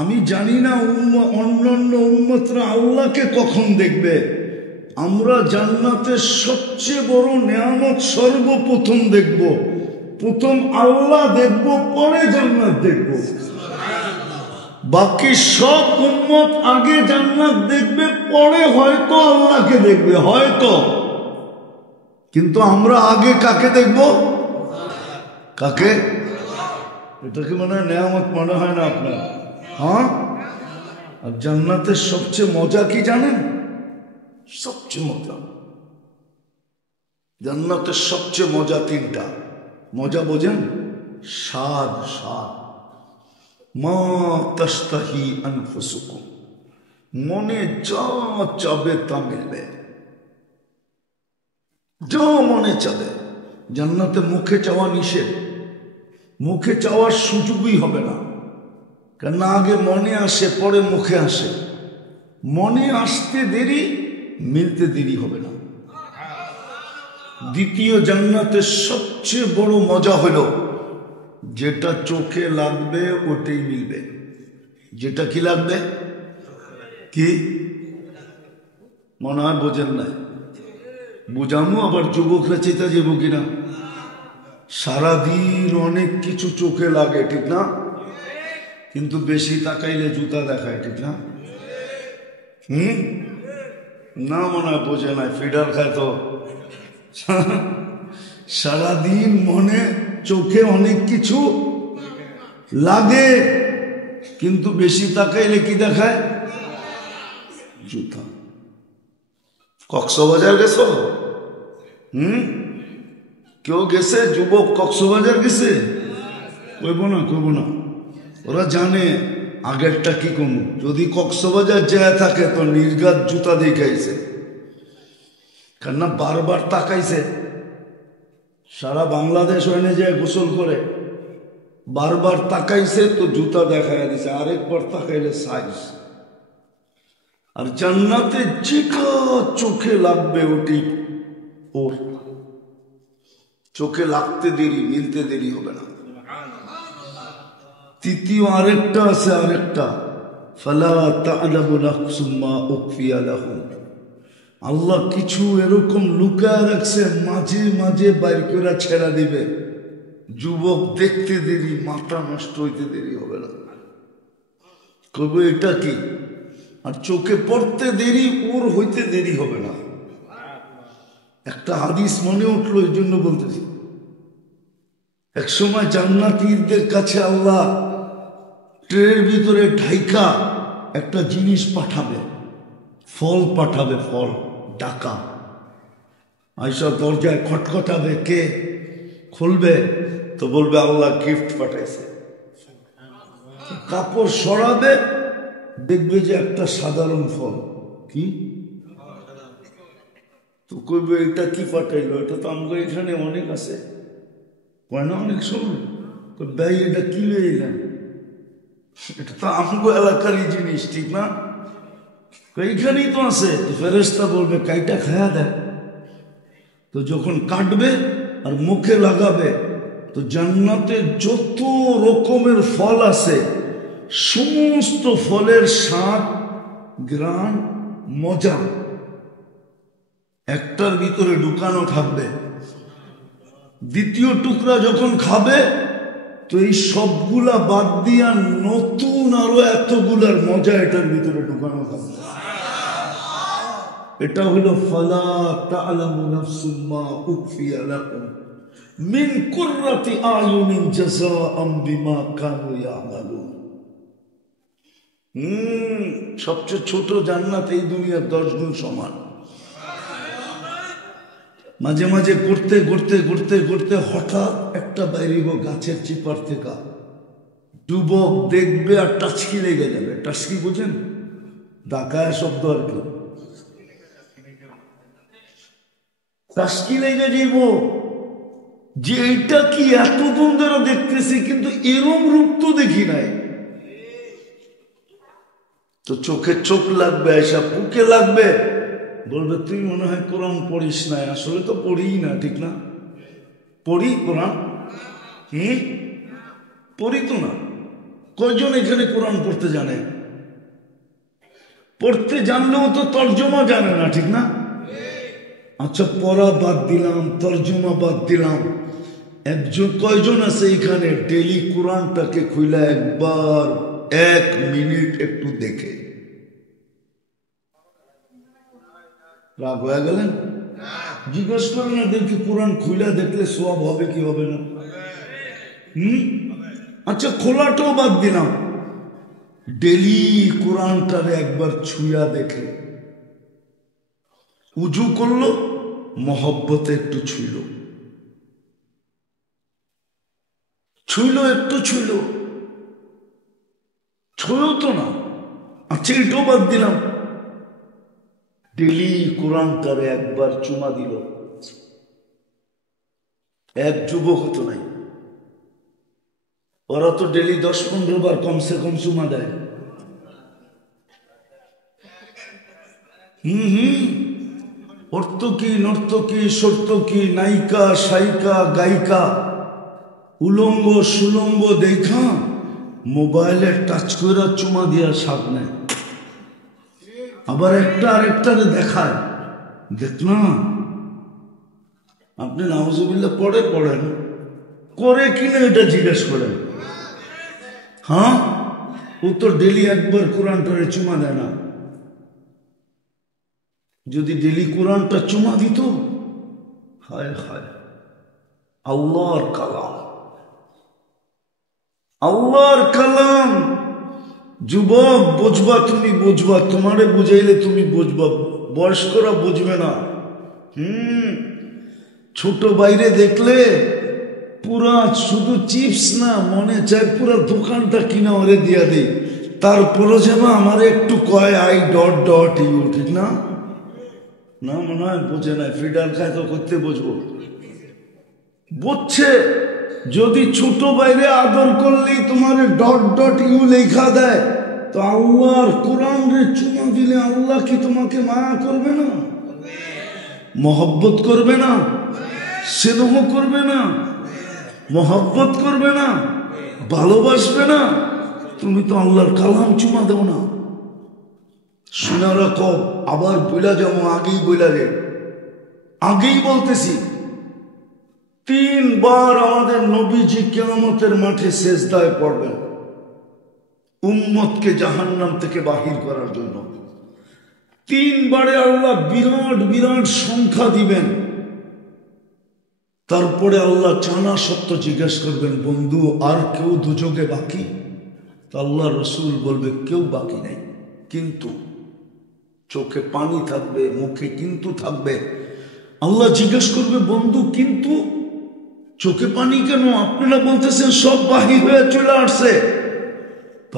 আমি জানি না অন্যান্য উম্মতরা আল্লাহকে কখন দেখবে। আমরা জান্নাতের সবচেয়ে বড় নেয়ামত সর্বপ্রথম দেখব। প্রথম আল্লাহ দেখব, পরে জান্নাত দেখব। বাকি সব উম্মত আগে জান্নাত দেখবে, পরে হয়তো আল্লাহকে দেখবে, হয়তো। কিন্তু আমরা আগে কাকে দেখব? কাকে? এটা কি মনে হয় নেয়ামত মনে হয় না আপনার? হ্যাঁ। আর জান্নাতের সবচেয়ে মজা কি জানেন? সবচেয়ে মজা, জান্নাতের সবচেয়ে মজা তিনটা মজা বোঝেন? স্বাদ, স্বাদ। মা তাস্তাহি আনফুসুকুম, মনে যা চাবে তা মিলবে, যা মনে চাবে। জান্নাতে মুখে চাওয়া নিষেধ, মুখে চাওয়ার সুযোগই হবে না। কেন? আগে মনে আসে, পরে মুখে আসে। মনে আসতে দেরি, মিলতে দেরি হবে না। দ্বিতীয় জান্নাতের সবচেয়ে বড় মজা হলো, যেটা চোখে লাগবে ওটাই মিলবে। যেটা কি লাগবে? কি মনে হয় বোঝেন না? বুঝামো আবার যুবকরা চেতা যাবো কিনা। সারাদিন অনেক কিছু চোখে লাগে, ঠিক না? কিন্তু বেশি তাকাইলে জুতা দেখায়, ঠিক না? না মনে হয় বোঝে না, ফিডার খায় তো। সারাদিন মনে চোখে অনেক কিছু লাগে, কিন্তু বেশি তাকাইলে কি দেখায়? জুতা। কক্সবাজার গেছো? কেউ গেছে? যুবক কক্সবাজার গেছে? কইব না, কইব না। ওরা জানে আগেরটা কি কম। যদি কক্সবাজার যায় থাকে তো নির্ঘাত জুতা দেখাইছে, কেননা বারবার তাকাইছে। সারা বাংলাদেশ ওখানে যায় গোসল করে, বারবার তাকাইছে তো জুতা দেখায় দিছে। আরেকবার তাকাইলে সাইজ। আর জান্নাতে যেটা চোখে লাগবে ওটি ওর। চোখে লাগতে দেরি, মিলতে দেরি হবে না। তৃতীয় আরেকটা আছে, আরেকটা ফালা তা'লামু নাফসুম মা উখফিয়া লাহুম, আল্লাহ কিছু এরকম লুকায় রাখছে, মাঝে মাঝে বাইর করে ছেড়া দিবে। যুবক দেখতে দেরি, মাথা নষ্ট হইতে দেরি হবে না। কবে এটা কি? আর চোখে পড়তে দেরি, ওর হইতে দেরি হবে না। একটা হাদিস মনে উঠলো, এই জন্য বলতেছি। এক সময় জান্নাতীদের কাছে আল্লাহ ট্রের ভিতরে ঢাইকা একটা জিনিস পাঠাবে, ফল পাঠাবে, ফল ডাকা। আইসা দরজায় খটখটাবে, কে খুলবে? তো বলবে আল্লাহ গিফট পাঠাইছে। কাপড় সরাবে, দেখবে যে একটা সাধারণ ফল। কি? তো কইবে এটা কি পাঠাইলো? এটা তো আমাকে এখানে অনেক আছে। কয় না অনেক সময় ভাই এটা কি লইলেন? এটা তো আমগো এলাকারই জিনিস, ঠিক না? এইখানেই তো আছে। ফেরেশতা বলবে কাইটা খায়া দেয়। তো যখন কাটবে আর মুখে লাগাবে, তো জান্নাতে যত রকমের ফল আছে সমস্ত ফলের স্বাদ, ঘ্রাণ, মজা একটার ভিতরে ঢুকানো থাকবে। দ্বিতীয় টুকরা যখন খাবে তো এই সবগুলা বাদ দিয়া নতুন আরো এতগুলার মজা এটার ভিতরে ঢুকানো থাকবে। এটা হলো ফালা তা'লামু নাফসুম মা উখফিয়া লাকুম মিন কুররাতি আয়ুনিন জাযাআম বিমা কানু ইয়ামালুন। সবচেয়ে ছোট জান্নাত এই দুনিয়ার 10 গুণ সমান। মাঝে মাঝে ঘুরতে ঘুরতে ঘুরতে ঘুরতে হঠাৎ একটা বাইরিব গাছের চিপার থেকে, যুবক দেখবে আর টাচকি লেগে যাবে। টাচকি বুঝেন? ডাকায়া শব্দ আর কি, তাস্কি লেগে যাইব যে এটা কি এতদিন ধরে দেখতেছি কিন্তু এরম রূপ তো দেখি নাই। তো চোখে চোখ লাগবে, এসব বুকে লাগবে, বলবে তুই মনে হয় কোরআন পড়িস নাই। আসলে তো পড়িই না, ঠিক না? পড়ি কোরআন? পড়ি তো না। কয়জন এখানে কোরআন পড়তে জানে? পড়তে জানলেও তো তর্জমা জানে না, ঠিক না? আচ্ছা, পড়া বাদ দিলাম, তর্জমা বাদ দিলাম, একজন কয়জন আছে এখানে ডেলি কোরআনটাকে খুলে একবার 1 মিনিট একটু দেখে? রাগ হয়ে গেলেন? জিজ্ঞেস করেন এদেরকে কোরআন খুলে দেখলে সওয়াব হবে কি হবে না? আচ্ছা, খোলাটাও বাদ দিলাম, ডেলি কোরআনটারে একবার ছুঁয়া দেখে। উজু করলো, মহব্বতে একটু ছুঁইল, একটু ছুঁইল, ছুঁয়েও তো না। আচ্ছা, এটাও বাদ দিলাম, ডেলি কোরআনটারে একবার চুমা দিল। এক যুবক হতো নাই, ওরা তো ডেলি 10-15 বার কমসে কম চুমা দেয়। অর্থকি, নর্তকী, সর্তকী, নায়িকা, সায়িকা, গায়িকা, উলঙ্গ সুলঙ্গ দেখা মোবাইলে টাচ করে চুমা দিয়া সাপ নেয়। আবার একটা আরেকটারে দেখায়, দেখলাম আপনি নাউজুবিল্লাহ পড়েন, করে কিনা এটা জিজ্ঞেস করেন। হ্যাঁ, ও তো ডেলি একবার কোরআনটারে চুমা দেয় না। যদি ডেলি কোরআনটা চুমা দিত, হায় হায়, আল্লাহর কালাম, আল্লাহর কালাম। যুবক বুঝবা, তুমি বুঝবা, তোমারে বুঝাইলে তুমি বুঝবা, বয়স্করা বুঝবে না। ছোট বাইরে দেখলে পুরা শুধু চিপস না, মনে চায় পুরা দোকানটা কিনা ওরে দিয়া দেই, তারপরে যেন আমার একটু কয় আই ডট ডট ইউ, ঠিক না? না, মনে হয় বোঝে না, ফিডার খায় তো করতে বুঝবো। বুঝছে, যদি ছোট বাইরে আদর করলেই তোমার ডট ডট ইউ লেখা দেয়, তো আল্লাহর কোরআন রে চুমা দিলে আল্লাহ কি তোমাকে মায়া করবে না? মহব্বত করবে না? স্নেহ করবে না? মহব্বত করবে না? ভালোবাসবে না? তুমি তো আল্লাহর কালাম চুমা দেও না। শোনা রাখো, আবার বইলা যাবো, আগেই বলতেছি, 3 বার আমাদের নবীজি কিয়ামতের মাঠে সেজদায় পড়বেন উম্মতকে জাহান্নাম থেকে বাহির করার জন্য। 3 বারে আল্লাহ বিরাট বিরাট সংখ্যা দিবেন। তারপরে আল্লাহ জানা সত্য জিজ্ঞেস করবেন, বন্ধু আর কেউ দুযোগে বাকি? তো আল্লাহ রসুল বলবে কেউ বাকি নাই, কিন্তু চোখে পানি থাকবে, মুখে কিন্তু থাকবে। আল্লাহ জিজ্ঞেস করবে, বন্ধু কিন্তু চোখে পানি কেন? আপনারা বলতেছেন সব বাহির হয়ে চলে আসছে।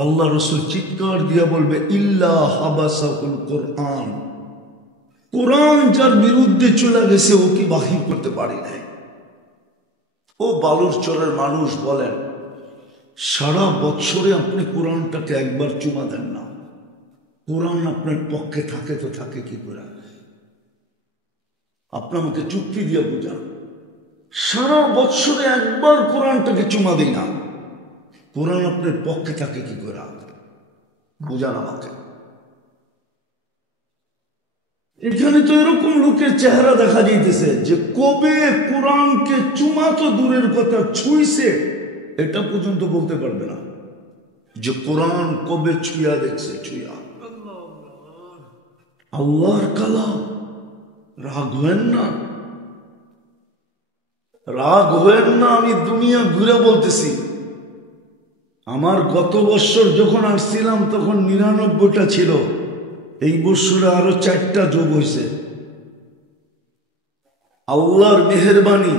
আল্লাহ রসুল চিৎকার দিয়া বলবে, ইল্লা হাবাসাকুল কোরআন, কোরআন যার বিরুদ্ধে চলে গেছে ওকে বাহির করতে পারি নাই। ও বালুর চরের মানুষ বলেন, সারা বছরে আপনি কোরআনটাকে একবার চুমা দেন না, কোরআন আপনার পক্ষে থাকে তো থাকে কি করে? আপনি আমাকে চুক্তি দিয়ে বুঝান, সারা বছরে একবার কোরআনটাকে চুমা দিই না, কোরআন আপনার পক্ষে থাকে কি করে? বুঝান আমাকে। এখানে তো এরকম লোকের চেহারা দেখা যাইতেছে যে কবে কোরআনকে চুমা তো দূরের কথা, ছুঁইছে এটা পর্যন্ত বলতে পারবে না, যে কোরআন কবে ছুঁয়া দেখছে। ছুঁয়া আল্লাহর কালাম। রাগ হয়েন না, রাগ হয়েন না, আমি দুনিয়া ঘুরে বলতেছি। আমার গত বছর যখন আসছিলাম তখন 99টা ছিল, এই বছরে আরো 4টা যোগ হয়েছে। আল্লাহর মেহেরবানি,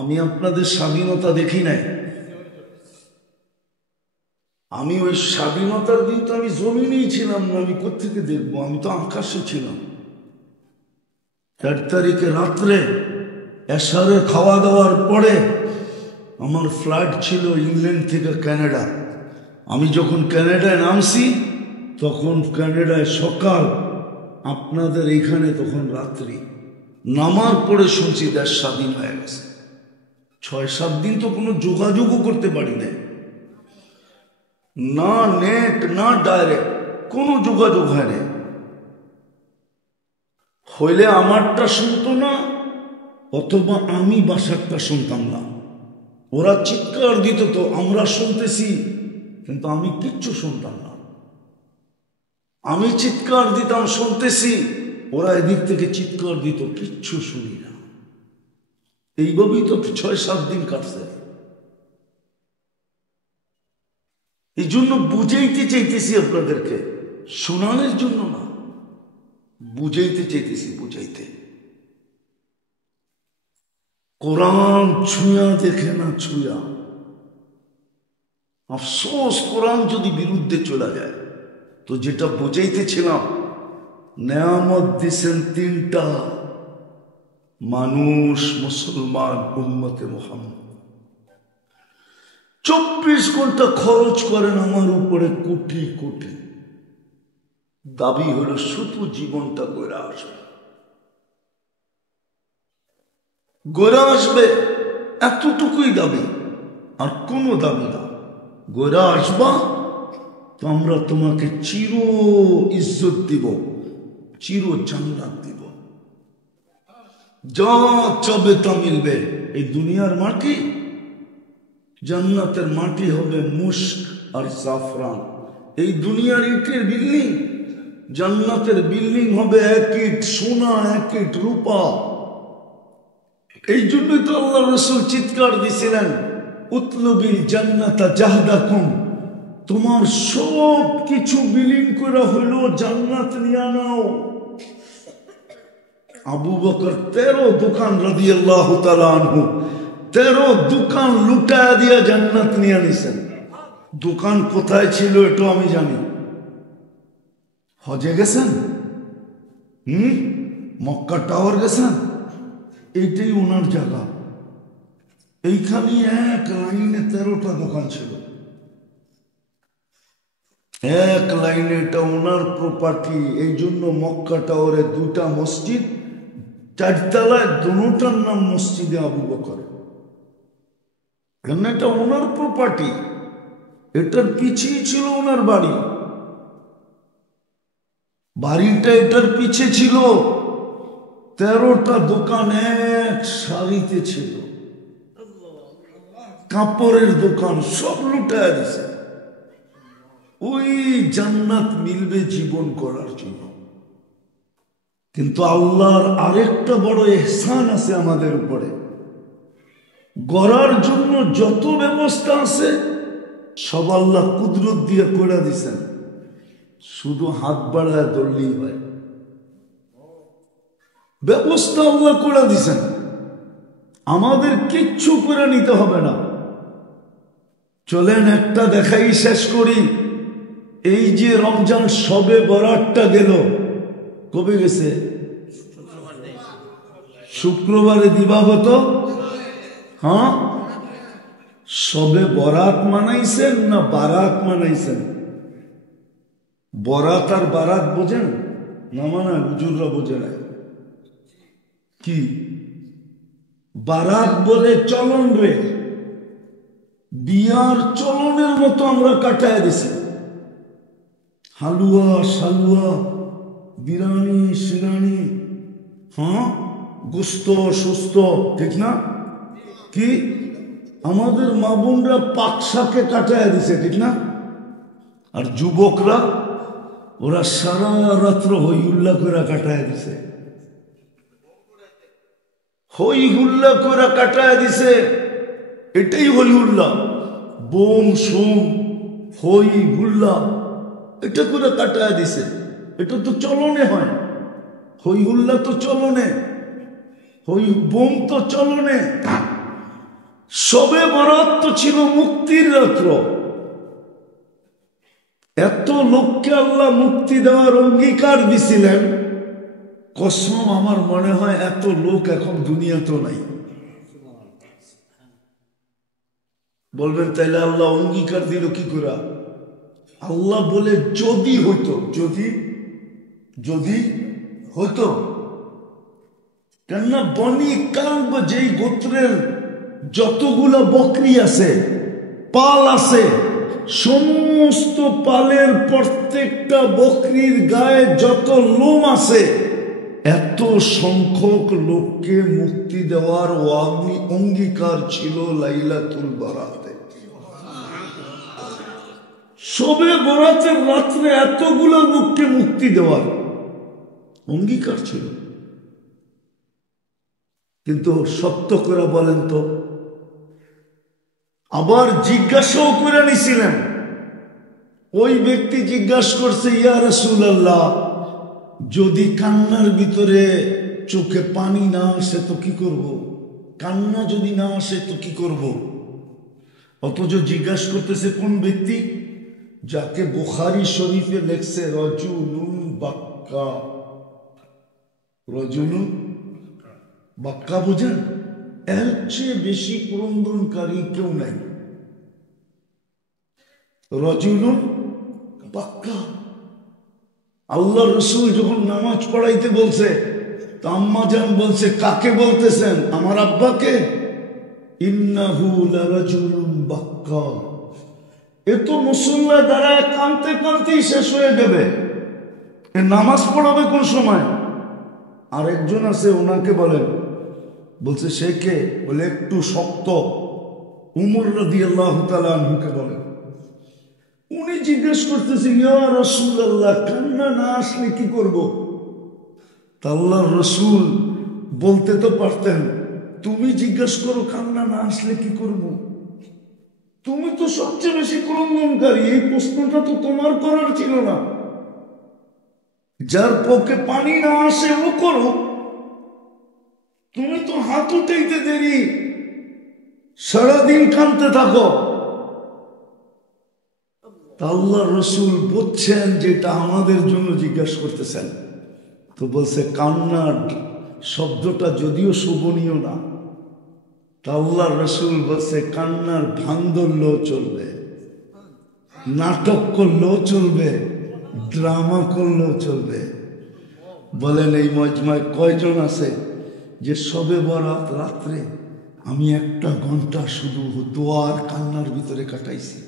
আমি আপনাদের স্বাধীনতা দেখি নাই, আমি ওই স্বাধীনতার দিন তো আমি জমিনেই ছিলাম না, আমি কোত্থেকে দেখবো? আমি তো আকাশে ছিলাম। 4 তারিখে রাত্রে এশারে খাওয়া দাওয়ার পরে আমার ফ্লাইট ছিল ইংল্যান্ড থেকে কানাডা। আমি যখন কানাডায় নামছি তখন কানাডায় সকাল, আপনাদের এইখানে তখন রাত্রি। নামার পরে শুনছি দেশ স্বাধীন হয়ে গেছে। 6-7 দিন তো কোনো যোগাযোগও করতে পারি না, না নেট না ডাইরেক্ট, কোনো যোগাযোগ হয় না। হইলে আমারটা শুনতো না, অথবা আমি বাসারটা শুনতাম না। ওরা চিৎকার দিত তো আমরা শুনতেছি, কিন্তু আমি কিচ্ছু শুনতাম না। আমি চিৎকার দিতাম শুনতেছি, ওরা এদিক থেকে চিৎকার দিত, কিচ্ছু শুনি না। এইভাবেই তো 6-7 দিন কাটছে। এই জন্য বুঝাইতে চাইতেছি আপনাদেরকে, শোনানোর জন্য না, বুঝাইতে চাইতেছি, বুঝাইতে। কোরআন ছুঁয়া দেখে না, ছুঁয়া। আফসোস, কোরআন যদি বিরুদ্ধে চলে যায় তো যেটা বুঝাইতেছিলাম, নেয়ামত দিছেন 3টা মানুষ, মুসলমান উম্মতে মুহাম্মদ। 24 ঘন্টা খরচ করেন আমার উপরে কোটি কোটি। দাবি হলো শুধু জীবনটা গড়ে আসবে, গড়ে আসবে, এতটুকুই দাবি, আর কোনো দাবি না। গড়ে আসবা তো আমরা তোমাকে চির ইজ্জত দিব, চির জান্নাত দিব, যা চাবে তা মিলবে। এই দুনিয়ার মাটি, জান্নাতের মাটি হবে মুস্ক আর জাফরান। এই দুনিয়ার ইটের বিল্ডিং, জান্নাতের বিল্ডিং হবে 1 ইট সোনা, 1 ইট রূপা। এই জন্যই তো আল্লাহ রাসূল চিৎকার দিছিলেন, উতলুবিল জান্নাতা জাহদাকুম, তোমার সব কিছু বিলীন করে হইলো জান্নাত নিয়ে নাও। আবু বকর 13 দোকান রাদিয়াল্লাহু তাআলা আনহু 13 দোকান লুটায়া দিয়া জান্নাত নিয়ে নিছেন। দোকান কোথায় ছিল এটা আমি জানি। হজে গেছেন, মক্কা টাওয়ার গেছেন, এইটাই ওনার জায়গা। এইখানে এক লাইনে 13টা দোকান ছিল, এক লাইনে। এটা ওনার প্রপার্টি। এই জন্য মক্কা টাওয়ারে 2টা মসজিদ, 4 তলায়, দুটার নাম মসজিদে আবু বকর। কেন? এটা ওনার প্রপার্টি, এটার পিছিয়ে ছিল ওনার বাড়ি। বাড়িটা এটার পিছে ছিল। 13টা দোকান এক সারিতে ছিল, কাপড়ের দোকান, সব লুটায় দিছে। ওই জান্নাত মিলবে জীবন করার জন্য। কিন্তু আল্লাহর আরেকটা বড় ইহসান আছে আমাদের উপরে। গড়ার জন্য যত ব্যবস্থা আছে সব আল্লাহ কুদরত দিয়ে করে দিছেন, শুধু হাত বাড়ায় ধরলেই হয়। ব্যবস্থা আল্লাহ করে দিছেন, আমাদের কিচ্ছু করে নিতে হবে না। চলেন একটা দেখাই শেষ করি। এই যে রমজান শবে বরাতটা গেল, কবে গেছে? শুক্রবারে দিবাগত। হ্যাঁ, শবে বরাত মানাইছেন না বারাত মানাইছেন? বরাত আর বারাত বোঝেন না? মানা হুজুররা বোঝে না। কি বারাত বলে চলন রে, বিয়ার চলনের মতো আমরা কাটায় দিছি। হালুয়া সালুয়া, বিরানি সিরানি, হ্যাঁ, গোস্ত সুস্থ, ঠিক না? কি আমাদের মা বোনরা পাকশাকে কাটায় দিছে, ঠিক না? আর যুবকরা ওরা সারা রাত্র হই হুল্লা করে কাটায় দিছে, হই হুল্লা করে কাটায় দিছে। এটাই হই হুল্লা, বোম সোম হই হুল্লা, এটা করে কাটায় দিছে। এটা তো চলনে হয়, হই হুল্লা তো চলনে, হই বোম তো চলনে। সবে বরাত তো ছিল মুক্তির রাত্র। এত লোককে আল্লাহ মুক্তি দেওয়ার অঙ্গীকার দিছিলেন, কসম আমার মনে হয় এত লোক এখন দুনিয়াতেও নাই। বলবেন তাইলে আল্লাহ অঙ্গীকার দিল কি করে? আল্লাহ বলে যদি হইতো, যদি হইতো। কেননা বনি কাব যেই গোত্রের যতগুলা বকরি আছে, পাল আছে, সমস্ত পালের প্রত্যেকটা বকরির গায়ে যত লোম আছে, এত সংখ্যক লোককে মুক্তি দেওয়ার অঙ্গীকার ছিল লাইলাতুল বারাতে। শবে বরাতের রাত্রে এতগুলো লোককে মুক্তি দেওয়ার অঙ্গীকার ছিল। কিন্তু সত্য করে বলেন তো, আবার জিজ্ঞাসাও করে নিছিলেন। ওই ব্যক্তি জিজ্ঞাসা করছে, ইয়া রাসূলুল্লাহ, যদি কান্নার ভিতরে চোখে পানি না আসে তো কি করব? কান্না যদি না আসে তো কি করব? অথচ জিজ্ঞাসা করতেছে কোন ব্যক্তি? যাকে বুখারী শরীফে লেখছে রাজুলুন বাক্কা। রাজুলুন বাক্কা বুঝেন? এর চেয়ে বেশি ক্রন্দনকারী কেউ নাই। রাজুলুন বাক্কা। আল্লাহ রসুল যখন নামাজ পড়াইতে বলছে, তো আম্মা জান বলছে কাকে বলতেছেন? আমার আব্বাকে। ইন্নাহু লারাজুলুন বাক্কা। এ তো মুসল্লা দাঁড়ায় কাঁদতে কাঁদতেই শেষ হয়ে যাবে, এ নামাজ পড়াবে কোন সময়? আরেকজন আছে, ওনাকে বলেন। বলছে সে কে? বলে একটু শক্ত, উমর রাদিয়াল্লাহু তাআলা আনহুকে বলেন। উনি জিজ্ঞেস করতেছে, ইয়া রাসূলুল্লাহ, কান্না না আসলে কি করব? তা আল্লাহর রাসূল বলতে তো পারতেন, তুমি জিজ্ঞেস করো কান্না না আসলে কি করব? তুমি তো সবচেয়ে বেশি ক্রন্দনকারী, এই প্রশ্নটা তো তোমার করার ছিল না। যার পক্ষে পানি না আসে ও করো, তুমি তো হাত উঠাইতে দেরি, সারাদিন কাঁদতে থাকো। আল্লাহ রসুল বলছেন যেটা আমাদের জন্য জিজ্ঞাসা করতেছেন। তো বলছে কান্নার শব্দটা যদিও শোভনীয় না, তা আল্লাহ রসুল বলছে কান্নার ভান ধরলেও চলবে, নাটক করলেও চলবে, ড্রামা করলেও চলবে। বলেন এই মজমায় কয়জন আছে যে শবে বরাত রাত্রে আমি 1 ঘন্টা শুধু দোয়ার কান্নার ভিতরে কাটাইছি?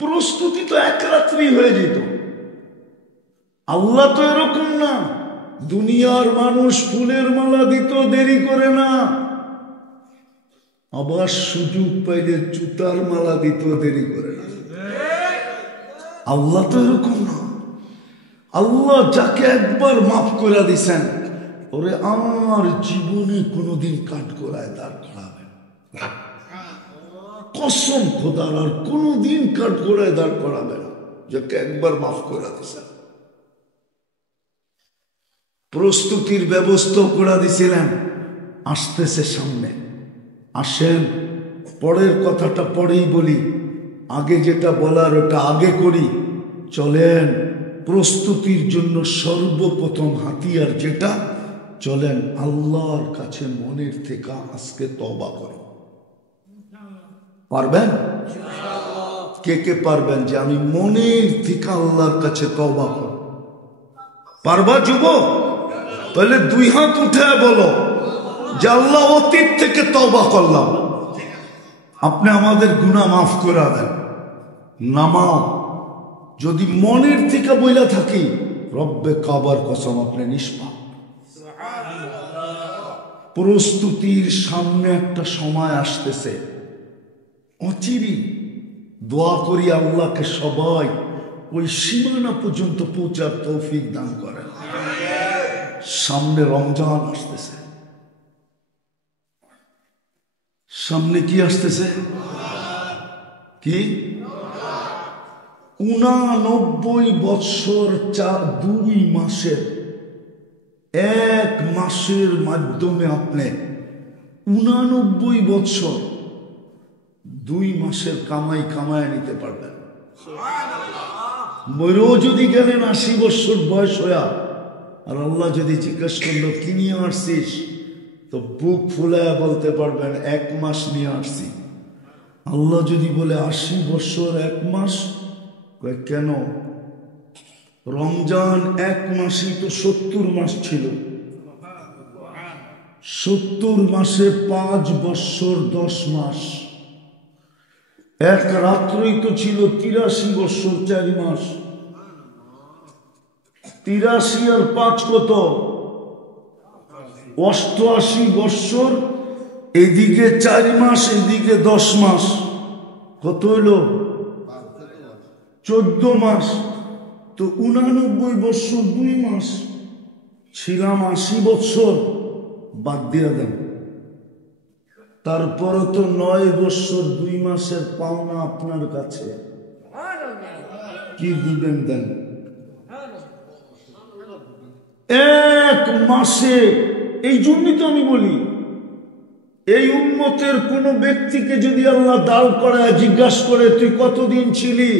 প্রস্তুতি তো 1 রাত্রেই হয়ে যেত। আল্লাহ তো এরকম না, দুনিয়ার মানুষ ফুলের মালা দিত দেরি করে না, আবার সুযোগ পাইলে জুতার মালা দিত দেরি করে না। আল্লাহ তো এরকম না। আল্লাহ যাকে একবার মাফ করে দিছেন, ওরে আমার জীবনে কোনোদিন কাঠ করায় দাঁড় করাবে, কসম খোদার আর কোনোদিন কাঠ করায় দাঁড় করাবে না, যাকে একবার মাফ করে দিছেন। প্রস্তুতির ব্যবস্থা করে দিছিলেন, আসতেছে সামনে, আসেন পরের কথাটা পরেই বলি, আগে যেটা বলার ওটা আগে করি। চলেন প্রস্তুতির জন্য সর্বপ্রথম হাতিয়ার যেটা, চলেন আল্লাহর কাছে মনের থেকে আজকে তওবা করি। পারবেন? কে কে পারবেন যে আমি মনের থেকে আল্লাহর কাছে তওবা করব? পারবা যুবক? তাহলে 2 হাত উঠে বলো যে আল্লাহ অতীত থেকে তওবা করলাম, আপনি আমাদের গুনাহ মাফ করে দেন। নামাও, যদি মনের থেকে বইলা থাকি, রব্বে কাবার কসম আপনি নিষ্পাপ। প্রস্তুতির সামনে একটা সময় আসতেছে, অচিরি দোয়া করি আল্লাহকে সবাই ওই সীমানা পর্যন্ত পৌঁছার তৌফিক দান করেন। সামনে রমজান আসতেছে, সামনে কি আসতেছে? কি? 89 বৎসর 2 মাসের 1 মাসের মাধ্যমে আপনি 89 বৎসর 2 মাসের কামাই কামায় নিতে পারবেন। মরেও যদি গেলেন 80 বছর বয়স হইয়া, আর আল্লাহ যদি জিজ্ঞেস করলো কি নিয়ে আসছিস, তো বুক ফুলায়া বলতে পারবেন 1 মাস নিয়ে আসছি। আল্লাহ যদি বলে 80 বছর 1 মাস, কেন? রমজান 1 মাসই তো 70 মাস ছিল। 70 মাসে 5 বছর 10 মাস, এক রাত্রই তো ছিল 83 বছর 4 মাস। 83 আর 5 কত? 88 বছর। এদিকে 4 মাস, এদিকে 10 মাস, কত হইল? 14 মাস। তো 89 বছর 2 মাস, ছিলাম 80 বছর, বাদ দিয়ে দেন। তারপরে তো 9 বছর 2 মাসের পাওনা আপনার কাছে, কি দিবেন দেন? 1 মাসে। এই জন্যই তো আমি বলি, এই উম্মতের কোন ব্যক্তিকে যদি আল্লাহ দাঁড় করায় জিজ্ঞাসা করে তুই কতদিন ছিলি,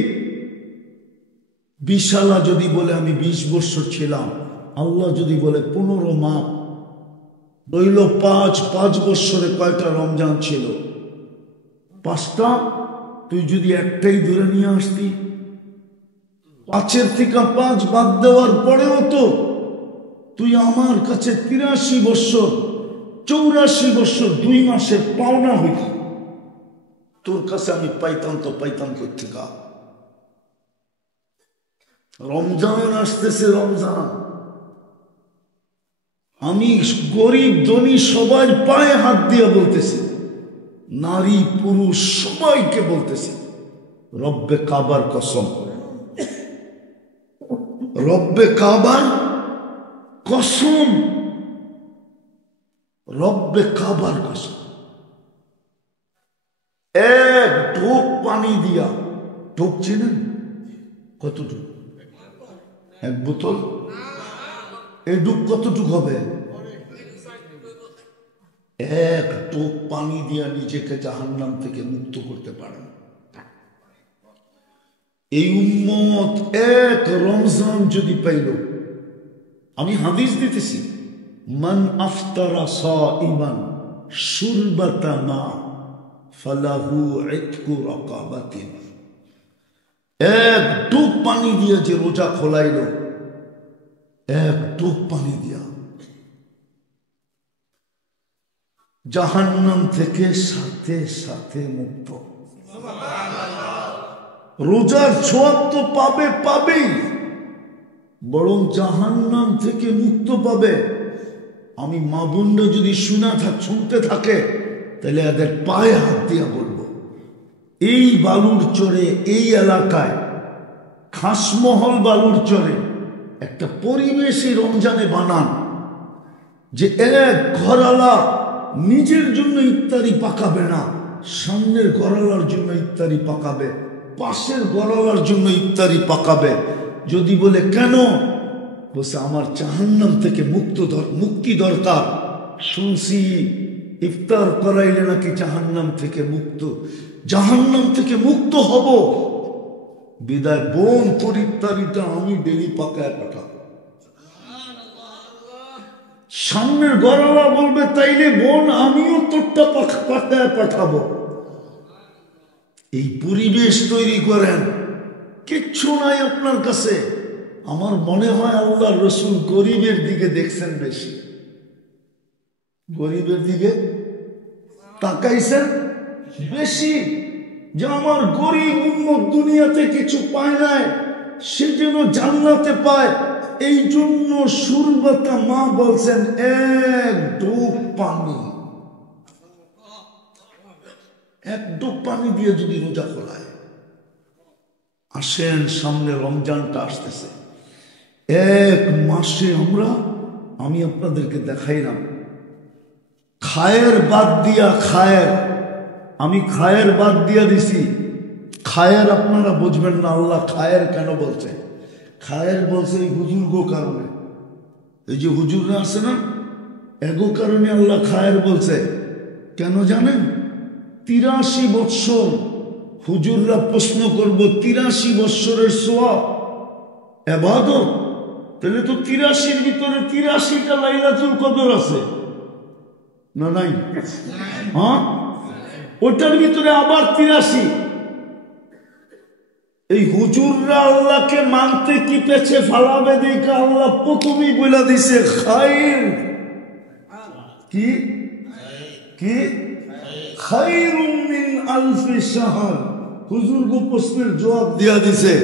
বিশালা যদি বলে আমি 20 বছর ছিলাম, আল্লাহ যদি বলে 15 মাস, রইল 5 বছরে কয়টা রমজান ছিল? 5টা। তুই যদি একটাই ধরে নিয়ে আসতি, 5-এর থেকে 5 বাদ দেওয়ার পরেও তো তুই আমার কাছে 83 বছর 84 বছর 2 মাসে পাওনা হইত। তোর কাছে আমি পাইতাম তো পাইতাম কোথেকে? রমজান আসতেছে, রমজান। আমি গরিব ধনী সবাই পায়ে হাত দিয়ে বলতেছি, নারী পুরুষ সবাইকে বলতেছি, রব্বে কাবার কসম, রব্বে কাবার কসম, রব্বে কাবার কসম, 1 ঢোক পানি দিয়া, ঢোক চেনেন কতটুকু? 1 বোতল। এই ডুব কতটুক হবে? 1 টোপ পানি দিয়া নিজেকে জাহান্নাম থেকে মুক্ত করতে পারেন। এই উম্মত 1 রমজান যদি পাইল, আমি হাদিস দিতেছি, মান আফতারা সাইমান শুরবাতা মা ফালাহু ইতকু রাকাবাতিন। 1 টোপ পানি দিয়া যে রোজা খোলাইল, 1 টোপ পানি দিয়া জাহান্নাম থেকে সাথে সাথে মুক্ত। রোজার ছোঁয়া তো পাবেই, বরং জাহান্নাম থেকে মুক্ত পাবে। আমি মা বোনরা যদি শুনতে থাকে, তাহলে এদের পায়ে হাত দিয়া বলবো, এই বালুর চরে, এই এলাকায়, খাসমহল বালুর চরে একটা পরিবেশই রমজানে বানান, যে 1 ঘরওয়ালা নিজের জন্য ইফতারি পাকাবে না, সামনের ঘরওয়ালার জন্য ইফতারি পাকাবে, পাশের ঘরওয়ালার জন্য ইফতারি পাকাবে। যদি বলে কেন? বলছে আমার জাহান্নাম থেকে মুক্তি দরকার। শুনছি ইফতার করাইলে নাকি জাহান্নাম থেকে মুক্ত হব। বিদায় বোন, তোর ইফতারিটা আমি ডেলি পাকায় পাঠাবো। সামনের ঘরওয়ালা বলবে তাইলে বোন আমিও তোরটা পাকায় পাঠাবো। এই পরিবেশ তৈরি করেন, কিচ্ছু নাই আপনার কাছে। আমার মনে হয় আল্লাহর রাসূল গরিবের দিকে দেখছেন বেশি, গরিবের দিকে তাকাইছেন বেশি, যে আমার গরিব উম্মত দুনিয়াতে কিছু পায় নাই, সে যেন জান্নাতে পায়। এই জন্য শুরবাতা মা বলছেন 1 ঢোক পানি, 1 ঢোক পানি দিয়ে যদি রোজা খোলায়। আসেন, সামনে রমজানটা আসতেছে, 1 মাসে আমি আপনাদেরকে দেখাইলাম খায়ের বাদ দিয়া, আমি খায়ের বাদ দিয়া দিছি। খায়ের আপনারা বুঝবেন না, আল্লাহ খায়ের কেন বলছে? খায়ের বলছে এই হুজুর্গ কারণে, এই যে হুজুররা আছে না, এগো কারণে আল্লাহ খায়ের বলছে। কেন জানেন? 83 বৎসর হুজুররা প্রশ্ন করব 83 বৎসরের সওয়াব ইবাদত, তাহলে তো 83-র ভিতরে 83টা লাইলাতুল কদর আছে না নাই? হ্যাঁ, ওটার ভিতরে আবার 83। এই হুজুররা আল্লাহকে মানতে কি পেছে ফালাবে দেখা আল্লাহ প্রথমেই বলে দিছে খায়র। কি কি খায়রুম মিন আলফি শাহর। হুজুর গো প্রশ্নের জবাব দিয়া দিছে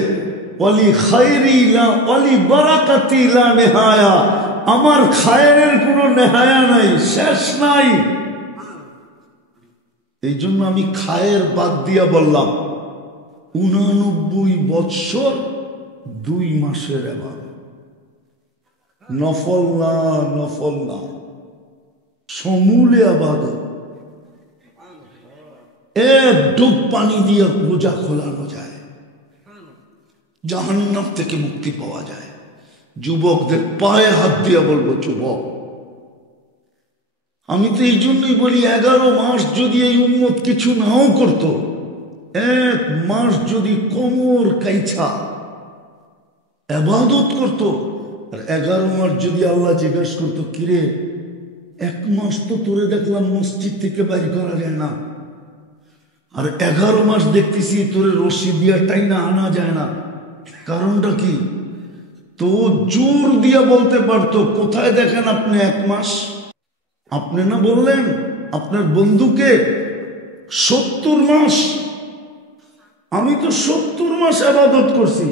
ওয়ালি খায়রি লা ওয়ালি বারাকাতি লা নিহায়া। আমার খায়রের কোনো নেহায়া নাই, শেষ নাই। এই জন্য আমি খায়ের বাদ দিয়া বললাম 89 বৎসর 2 মাসের ইবাদত। নফল না, নফল না, সমূলে ইবাদত। এক ডুব পানি দিয়ে রোজা খোলানো যায়, জাহান্নাম থেকে মুক্তি পাওয়া যায়। যুবকদের পায়ে হাত দিয়ে বলবো, যুবক, আমি তো এই জন্যই বলি 11 মাস যদি এই উম্মত কিছু নাও করত, 1 মাস যদি কোমর কাইছা ইবাদত করত, আর 11 মাস যদি আল্লাহ জিজ্ঞেস করতো কিরে 1 মাস তো তোরে দেখলাম মসজিদ থেকে বাইর করা যায় না, আর 11 মাস দেখতেছি তোরে রশি দিয়া টাইনা আনা যায় না, কারণটা কি? তো জোর দিয়া বলতে পারতো কোথায় দেখেন আপনি 1 মাস? আপনি না বললেন আপনার বন্ধুকে 70 মাস। আমি তো 70 মাস ইবাদত করছি।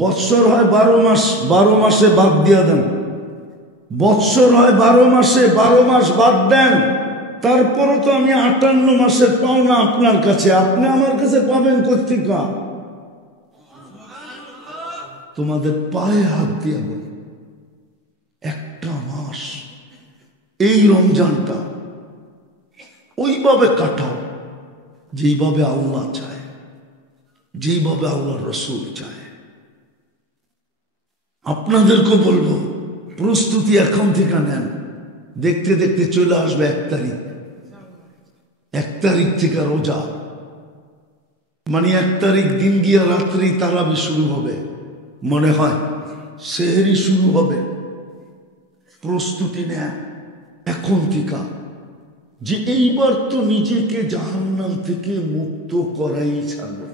বৎসর হয় 12 মাস, 12 মাসে বাদ দিয়া দেন। বৎসর হয় 12 মাসে, 12 মাস বাদ দেন। তারপরও তো আমি 58 মাসের পাওনা আপনার কাছে, আপনি আমার কাছে পাবেন কোত্থেকে? তোমাদের পায়ে হাত দিয়া বলি, একটা মাস এই রমজানটা ওইভাবে কাটাও যেইভাবে আল্লাহ চায়, যেইভাবে আল্লাহ রসুল চায়। আপনাদেরকে বলবো প্রস্তুতি এখন থেকে নেন। দেখতে দেখতে চলে আসবে 1 তারিখ। 1 তারিখ থেকে রোজা, মানে 1 তারিখ দিন গিয়া রাত্রি তারাবি শুরু হবে, মনে হয় সেহরি শুরু হবে। প্রস্তুতি নেন এখন থেকে, যে এইবার তো নিজেকে জাহান্নাম থেকে মুক্ত করাই ছাড়বে।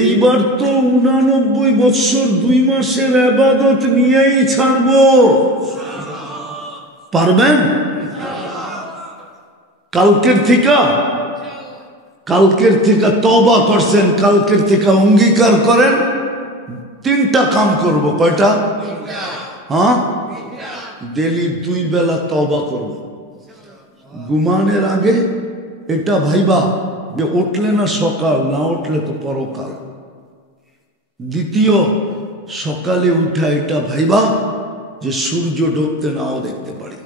এইবার তো 89 বৎসর 2 মাসের ইবাদত নিয়েই ছাড়ব। পারবেন? কালকের থেকে তওবা করছেন, কালকের থেকে অঙ্গীকার করেন 3টা কাম করব। কয়টা? হ্যাঁ, ডেলি 2 বেলা তওবা করব। ঘুমানোর আগে এটা ভাইবা যে উঠলে না সকাল, না উঠলে তো পরকাল। দ্বিতীয়, সকালে উঠা এটা ভাইবা যে সূর্য ডুবতে নাও দেখতে পারি।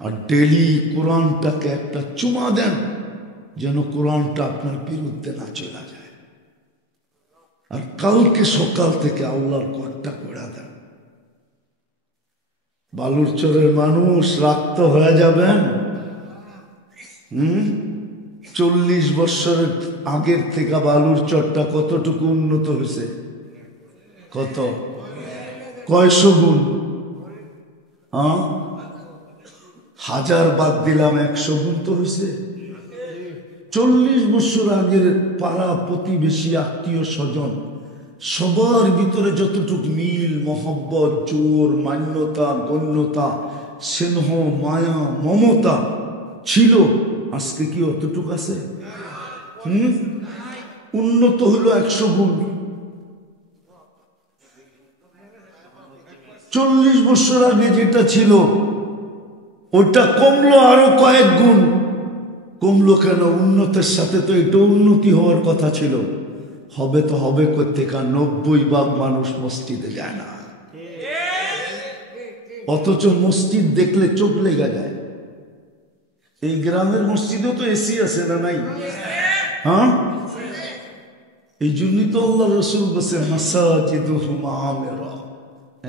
আর ডেলি কোরআনটাকে একটা চুমা দেন, যেন কোরআনটা আপনার বিরুদ্ধে না চলে যায়। আর কালকে সকাল থেকে আল্লাহর ঘরটা ঘোরা দেন। বালুরচরের মানুষ রাক্ত হয়ে যাবেন। 40 বৎসরের আগের থেকে বালুরচরটা কতটুকু উন্নত হয়েছে? কত? কয়শো গুণ? 1000 বাদ দিলাম, 100 গুণ তো হয়েছে। 40 বছর আগের পাড়া প্রতিবেশী আত্মীয় স্বজন সবার ভিতরে যতটুকু মিল, মহব্বত, জোর, মান্যতা, গণ্যতা, স্নেহ, মায়া, মমতা ছিল, আজকে কি অতটুকু আছে? উন্নত হলো 100 গুণ। 40 বছর আগে যেটা ছিল ওটা কমলো আরো কয়েক গুণ। কমলো কেন? উন্নতের সাথে তো এটা উন্নতি হওয়ার কথা ছিল। হবে তো হবে কোত্থেকে? 90% মানুষ মসজিদে যায় না, অথচ মসজিদ দেখলে চোখ লেগে যায়। এই গ্রামের মসজিদেও তো এসি আছে না নাই? হ্যাঁ, এই জন্যই তো আল্লাহ রসুল বলছে মাসাজিদুহুম আমিরা।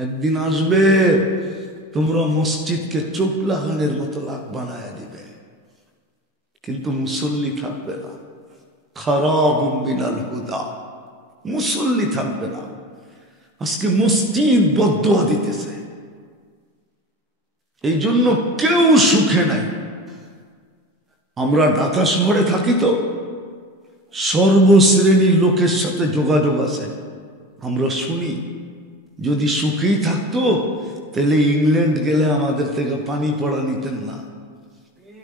একদিন আসবে তোমরা মসজিদকে চোখ লাগানোর মতো লাগ বানায় দিবে। কিন্তু মুসল্লি থাকবে না। খারাবুম মিনাল হুদা, মুসল্লি থাকবে না। আজকে মসজিদ বদদোয়া দিতেছে, এই জন্য কেউ সুখে নাই। আমরা ঢাকা শহরে থাকি তো সর্বশ্রেণীর লোকের সাথে যোগাযোগ আছে। আমরা শুনি যদি সুখেই থাকতো তাহলে ইংল্যান্ড গেলে আমাদের থেকে পানি পড়া নিতেন না,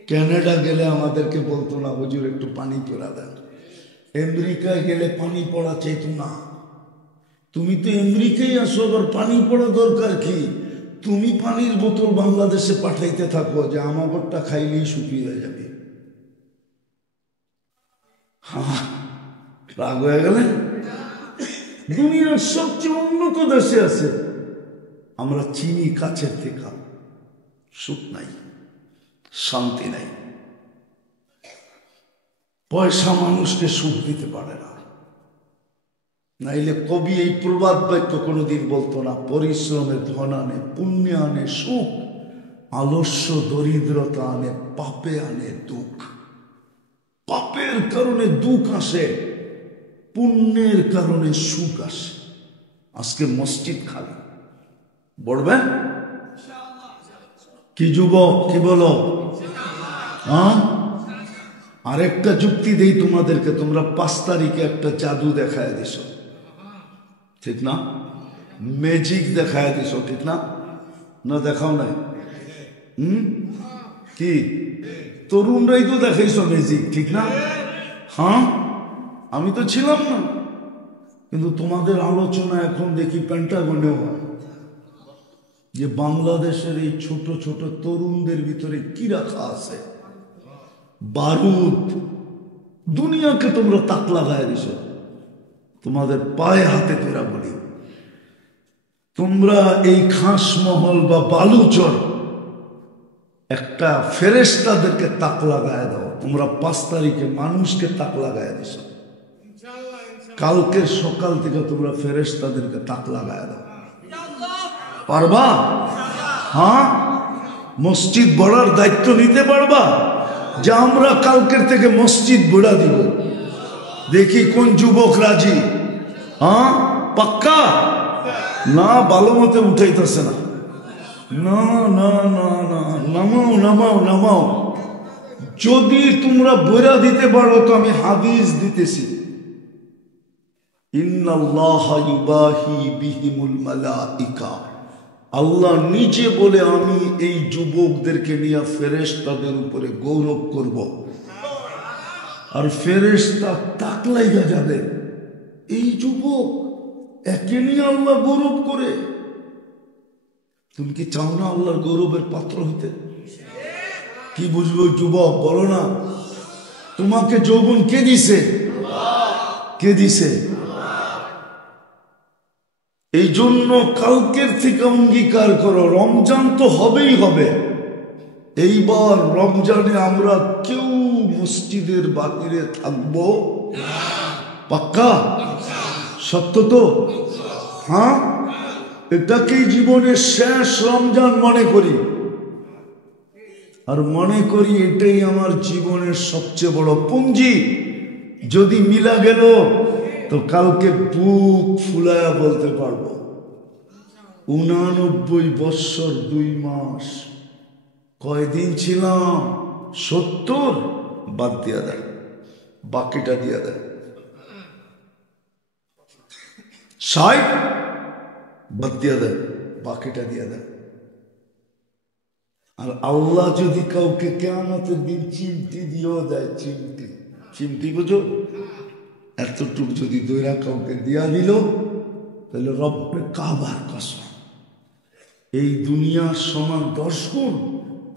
কানাডা গেলে আমাদেরকে বলতো না হুজুর একটু পানি পড়া দেন, আমেরিকায় গেলে পানি পড়া চাইতো না। তুমি তো আমেরিকায় আসো, আবার পানি পড়া দরকার কি? তুমি পানির বোতল বাংলাদেশে পাঠাইতে থাকো যে আমাগরটা খাইলেই শুকিয়ে যাবে। রাগ হয়ে গেলে? দুনিয়ার সবচেয়ে উন্নত দেশে আছে, আমরা চিনি কাছের থেকে, সুখ নাই, শান্তি নাই। পয়সা মানুষকে সুখ দিতে পারে না। নাইলে কবি এই প্রবাদ বাক্য কোনোদিন বলতো না, পরিশ্রমে ধন আনে, পুণ্য আনে সুখ, আলস্য দরিদ্রতা আনে, পাপে আনে দুঃখ। পাপের কারণে দুঃখ আসে, পুণ্যের কারণে সুখ আসে। আজকে মসজিদ খালি, বলবেন কি যুবক, কি বলো? হ্যাঁ, আরেকটা যুক্তি দেই তোমাদেরকে। তোমরা 5 তারিখে একটা জাদু দেখায় দিছ, ঠিক না? ম্যাজিক দেখায় দিছ, ঠিক না? না দেখাও নাই? কি তরুণরাই তো দেখাইছ ম্যাজিক, ঠিক না? হ্যাঁ, আমি তো ছিলাম না, কিন্তু তোমাদের আলোচনা এখন দেখি পেন্টাগনেও হয় যে বাংলাদেশের এই ছোট ছোট তরুণদের ভিতরে কি রাখা আছে, বারুদ। দুনিয়াকে তোমরা তাক লাগায় দিছ। তোমাদের পায়ে হাতে ধরা বলি, তোমরা এই খাসমহল বা বালুচর একটা ফেরেশতাদেরকে তাক লাগায় দাও। তোমরা 5 তারিখে মানুষকে তাক লাগায় দিছ, কালকে সকাল থেকে তোমরা ফেরেশতাদেরকে তাক লাগায় দাও। পারবা? হ্যাঁ, মসজিদ বড়ার দায়িত্ব নিতে পারবা? যে আমরা কালকের থেকে মসজিদ বড়া দিব। দেখি কোন যুবক রাজি। হ্যাঁ, পাক্কা? না, ভালো মতে উঠাইতেছে না। না না না না, নামাও নামাও নামাও। যদি তোমরা বইরা দিতে পারো তো আমি হাদিস দিতেছি, ইন্নাল্লাহা ইউবাহি বিহিমুল মালাইকা, আল্লাহ নিজে বলে আমি এই যুবকদেরকে নিয়ে ফেরেশতাদের উপরে গৌরব করব। আর ফেরেশতা তাক লাইগা যাবে, এই যুবক একে নিয়ে আল্লাহ গৌরব করে। তুমি কি চাও না আল্লাহর গৌরবের পাত্র হইতে? কি বুঝবো যুবক, বলো না। তোমাকে যৌবন কে দিছে? কে দিছে? এই জন্য কালকের থেকে অঙ্গীকার করো, রমজান তো হবেই হবে। এইবার রমজানে আমরা কেউ মসজিদের বাহিরে থাকবো, পাক্কা? সত্য তো? হ্যাঁ, এটাকেই জীবনের শেষ রমজান মনে করি। আর মনে করি এটাই আমার জীবনের সবচেয়ে বড় পুঁজি। যদি মিলা গেল তো কালকে বুক ফুলায়া বলতে পারবো 89 বৎসর 2 মাস। কয়দিন ছিলাম? 70। বাদ দিয়া দেয়, বাকিটা দিয়া দেয়। 60 বাদ দিয়া দেয়, বাকিটা দিয়া দেয়। আর আল্লাহ যদি কাউকে কিয়ামতের দিন চিমটি দিয়েও দেয়, চিমটি, চিমটি বুঝো, এতটুকু যদি দইরা কাউকে দিয়া দিল, তাহলে রব্বে কাবার কসম, এই দুনিয়ার সমান 10 গুণ,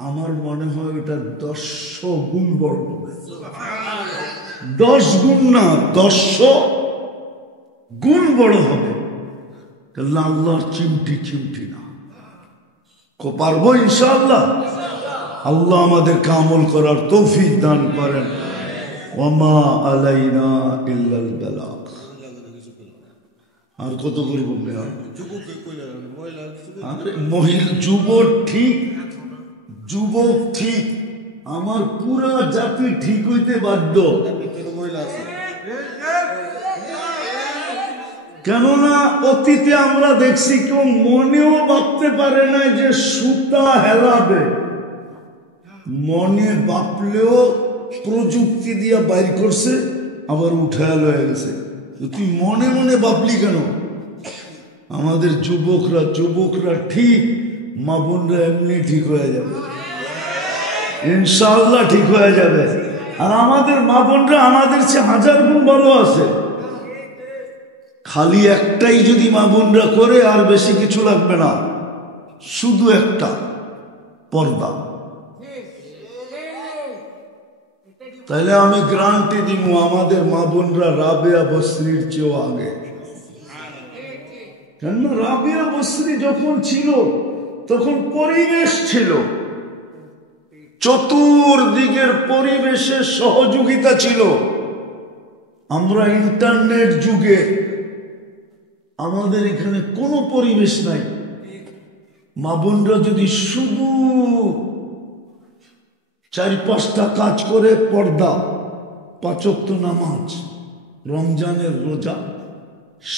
আমার মনে হয় এটা 100 গুণ বড় হবে। 10 গুণ না, 100 গুণ বড় হবে। আল্লাহর চিমটি চিমটি না। পারবো ইনশাআল্লাহ। আল্লাহ আমাদেরকে আমল করার তৌফিক দান করেন। ওয়ামা আলাইনা ইল্লাল বালাগ। আর কত করব? মহিলা যুবক ঠিক, যুবক ঠিক, আমার পুরা জাতি ঠিক হইতে বাধ্য। কেননা অতীতে আমরা দেখছি কেউ মনেও ভাবতে পারে না যে সুতা হেলাবে, মনে ভাবলেও প্রযুক্তি দিয়া বাইর করছে, আবার উঠায় লয়ে গেছে। তুই মনে মনে ভাবলি কেন? আমাদের যুবকরা ঠিক, মা বোনরা এমনি ঠিক হয়ে যাবে, ইনশাআল্লাহ ঠিক হয়ে যাবে। আর আমাদের মা বোনরা আমাদের চেয়ে 1000 গুণ ভালো আছে। খালি একটাই যদি মা বোনরা করে, আর বেশি কিছু লাগবে না, শুধু একটা পর্দা। তাইলে আমি গ্রান্টি দিব আমাদের মা বোনরা রাবেয়া বসরির চেয়েও আগে। কেন? রাবেয়া বসরি যখন ছিল তখন পরিবেশ ছিল, চতুর্দিকের পরিবেশের সহযোগিতা ছিল। আমরা ইন্টারনেট যুগে, আমাদের এখানে কোনো পরিবেশ নাই। মা বোনরা যদি শুধু 4-5টা কাজ করে, পর্দা, 5 ওয়াক্ত নামাজ, রমজানের রোজা,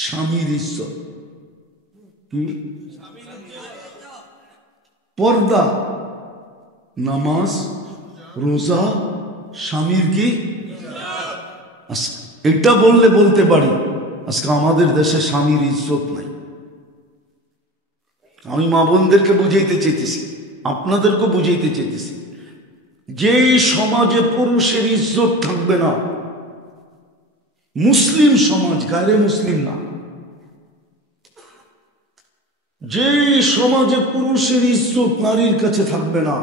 স্বামীর ইজ্জত, কি পর্দা, নামাজ, রোজা, স্বামীর কি, এটা বললে বলতে পারি আজকে আমাদের দেশে স্বামীর ইজ্জত নাই। আমি মা বোনদেরকে বুঝাইতে চাইতেছি, আপনাদেরকে বুঝাইতে চাইতেছি, যেই সমাজে পুরুষের ইজ্জত থাকবে না, মুসলিম সমাজ, গায়রে মুসলিম না, যেই সমাজে পুরুষের ইজ্জত নারীর কাছে থাকবে না,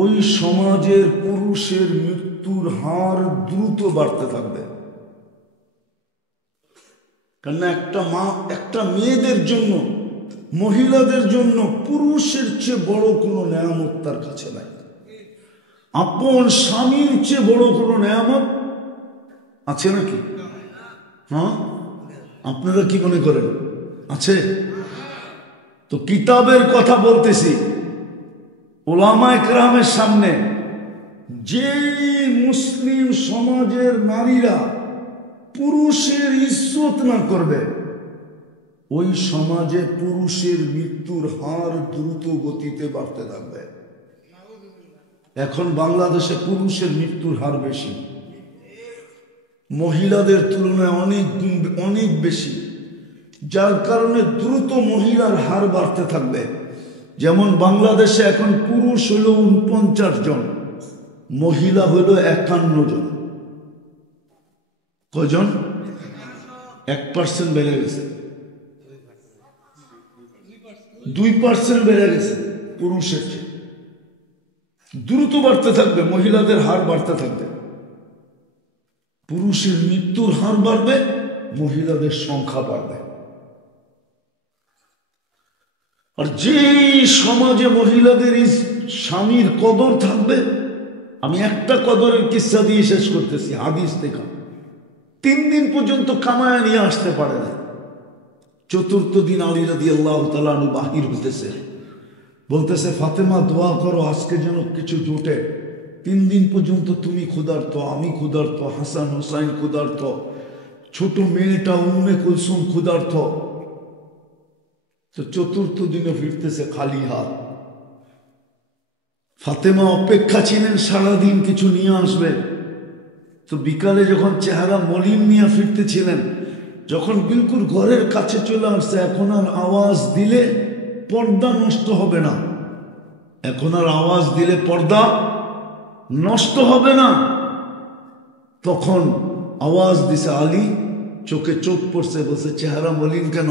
ওই সমাজের পুরুষের মৃত্যুর হার দ্রুত বাড়তে থাকবে। কেন? একটা মেয়েদের জন্য, মহিলাদের জন্য পুরুষের চেয়ে বড় কোনো নেয়ামত তার কাছে নাই। আপন স্বামীর চেয়ে বড় কোনো নেয়ামত আছে নাকি? হ্যাঁ, আপনারা কি মনে করেন? আছে? তো কিতাবের কথা বলতেছি, ওলামায়ে কেরামের সামনে, যে মুসলিম সমাজের নারীরা পুরুষের ইজ্জত না করবে, ওই সমাজে পুরুষের মৃত্যুর হার দ্রুত গতিতে বাড়তে থাকবে। এখন বাংলাদেশে পুরুষের মৃত্যুর হার বেশি, মহিলাদের তুলনায় অনেক বেশি, যার কারণে দ্রুত মহিলার হার বাড়তে থাকবে। যেমন বাংলাদেশে এখন পুরুষ হলো 49 জন, মহিলা হলো 51 জন। কজন? 1% বেড়ে গেছে, 2% বেড়ে গেছে পুরুষের চেয়ে। দ্রুত বাড়তে থাকবে, মহিলাদের হার বাড়তে থাকবে। পুরুষের মৃত্যুর হার বাড়বে, মহিলাদের সংখ্যা বাড়বে। আর যে সমাজে মহিলাদের স্বামীর কদর থাকবে, আমি একটা কদরের কিস্সা দিয়ে শেষ করতেছি, হাদিস দেখা। 3 দিন পর্যন্ত কামায়া নিয়ে আসতে পারে না। 4th দিন আলী রাদিয়াল্লাহু তাআলা আনহু বাহির হতেছে, বলতেছে, ফাতেমা দোয়া করো আজকে যেন কিছু জোটে। 3 দিন পর্যন্ত তুমি ক্ষুধার্ত, আমি ক্ষুধার্ত, হাসান হোসাইন ক্ষুধার্ত, ছোট মেয়েটা উম্মে কুলসুম ক্ষুধার্ত। তো 4th দিনে ফিরতেছে খালি হাত। ফাতেমা অপেক্ষা ছিলেন সারাদিন কিছু নিয়ে আসবে। তো বিকালে যখন চেহারা মলিন নিয়ে ফিরতেছিলেন, যখন বিলকুল ঘরের কাছে চলে আসছে, এখন আর আওয়াজ দিলে পর্দা নষ্ট হবে না, এখন আর আওয়াজ দিলে পর্দা নষ্ট হবে না। তখন আওয়াজ দিছে, আলী চোখে চোখ পড়ছে, বলছে চেহারা মলিন কেন?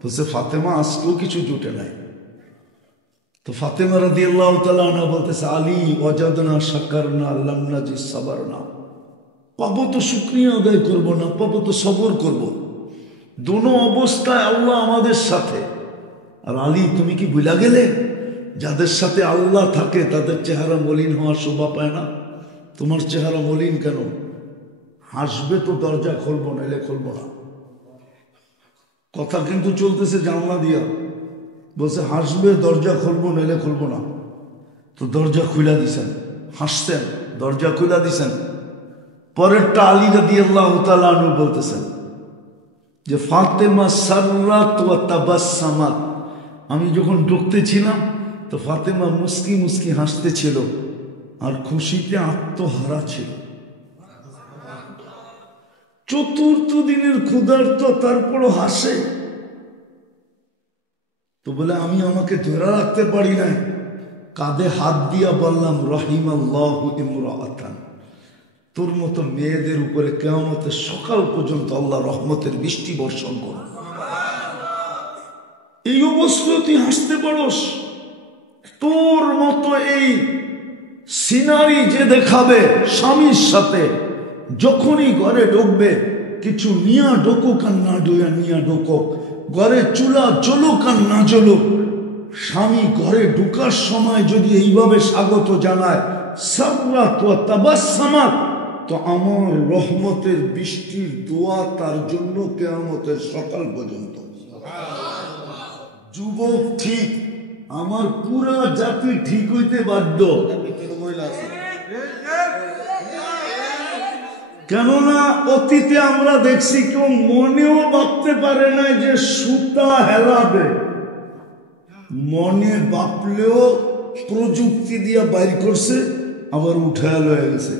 বলছে ফাতেমা আজকেও কিছু জুটে নাই। তো ফাতেমা রাদিয়াল্লাহু তাআলা আনহা বলতেছে, আলী ওয়াজাদনা শাকারনা লাম নাজিদ সাবারনা, পাবো তো শুকরিয়া আদায় করবো না, পাবো তো সবর করবো। দোনো অবস্থায় আল্লাহ আমাদের সাথে। আর আলী তুমি কি ভুলা গেলে, যাদের সাথে আল্লাহ থাকে তাদের চেহারা মলিন হওয়ার শোভা পায় না? তোমার চেহারা মলিন কেন? হাসবে তো দরজা খুলবো, নাইলে খুলবো না। কথা কিন্তু চলতেছে জানলা দিয়া, বলছে হাসবে দরজা খুলবো, নাইলে খুলবো না। তো দরজা খুলে দিছেন, হাসতেন, দরজা খুলে দিছেন। পরেরটা আলী রাদিয়াল্লাহু তাআলা আনহু বলতেছেন যে ফাতেমা সাররাত ওয়া তাবাসসামাত, আমি যখন ঢুকতেছিলাম তো ফাতেমা মুস্কি মুস্কি হাসতেছিল আর খুশিতে আত্মহারা ছিল। চতুর্থ দিনের ক্ষুধার্ত, তারপরও হাসে। তো বলে আমি আমাকে ধরে রাখতে পারি নাই, কাঁধে হাত দিয়া বললাম রহিমাল্লাহু ইমরাআতান, তোর মতো মেয়েদের উপরে কিয়ামতের সকাল পর্যন্ত আল্লাহ রহমতের বৃষ্টি বর্ষণ করো। এই অবস্থায় তুই হাসতে পারস? তোর মতো এই সিনারি যে দেখাবে স্বামীর সাথে, যখনই ঘরে ঢুকবে কিছু নিয়া ঢোকুক আর না নিয়া ঢোকুক, ঘরে চুলা জ্বলুক আর না জ্বলুক, স্বামী ঘরে ঢুকার সময় যদি এইভাবে স্বাগত জানায় সাররাত ওয়া তাবাসসামাত, তো আমার রহমতের বৃষ্টির দোয়া তার জন্য কিয়ামতের সকাল পর্যন্ত। যুবক ঠিক, আমার পুরা জাতি ঠিক হইতে বাধ্য। কেননা অতীতে আমরা দেখছি কেউ মনেও ভাবতে পারে না যে সুতা হেলাবে, মনে বাপলেও প্রযুক্তি দিয়া বাইর করছে, আবার উঠায় লয়ে গেছে।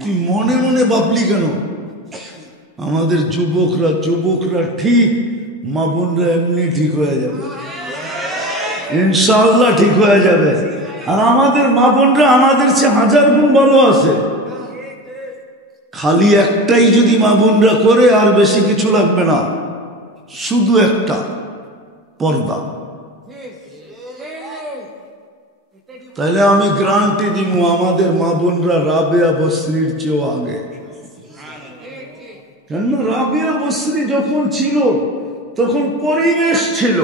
তুই মনে মনে ভাবলি কেন? আমাদের যুবকরা ঠিক, মা বোনরা এমনি ঠিক হয়ে যাবে, ইনশাআল্লাহ ঠিক হয়ে যাবে। আর আমাদের মা বোনরা আমাদের চেয়ে 1000 গুণ ভালো আছে। খালি একটাই যদি মা বোনরা করে, আর বেশি কিছু লাগবে না, শুধু একটা পর্দা। তাইলে আমি গ্রান্টি দিব আমাদের মা বোনরা রাবেয়া বসরির চেয়েও আগে। কেন? রাবেয়া বসরি যখন ছিল তখন পরিবেশ ছিল,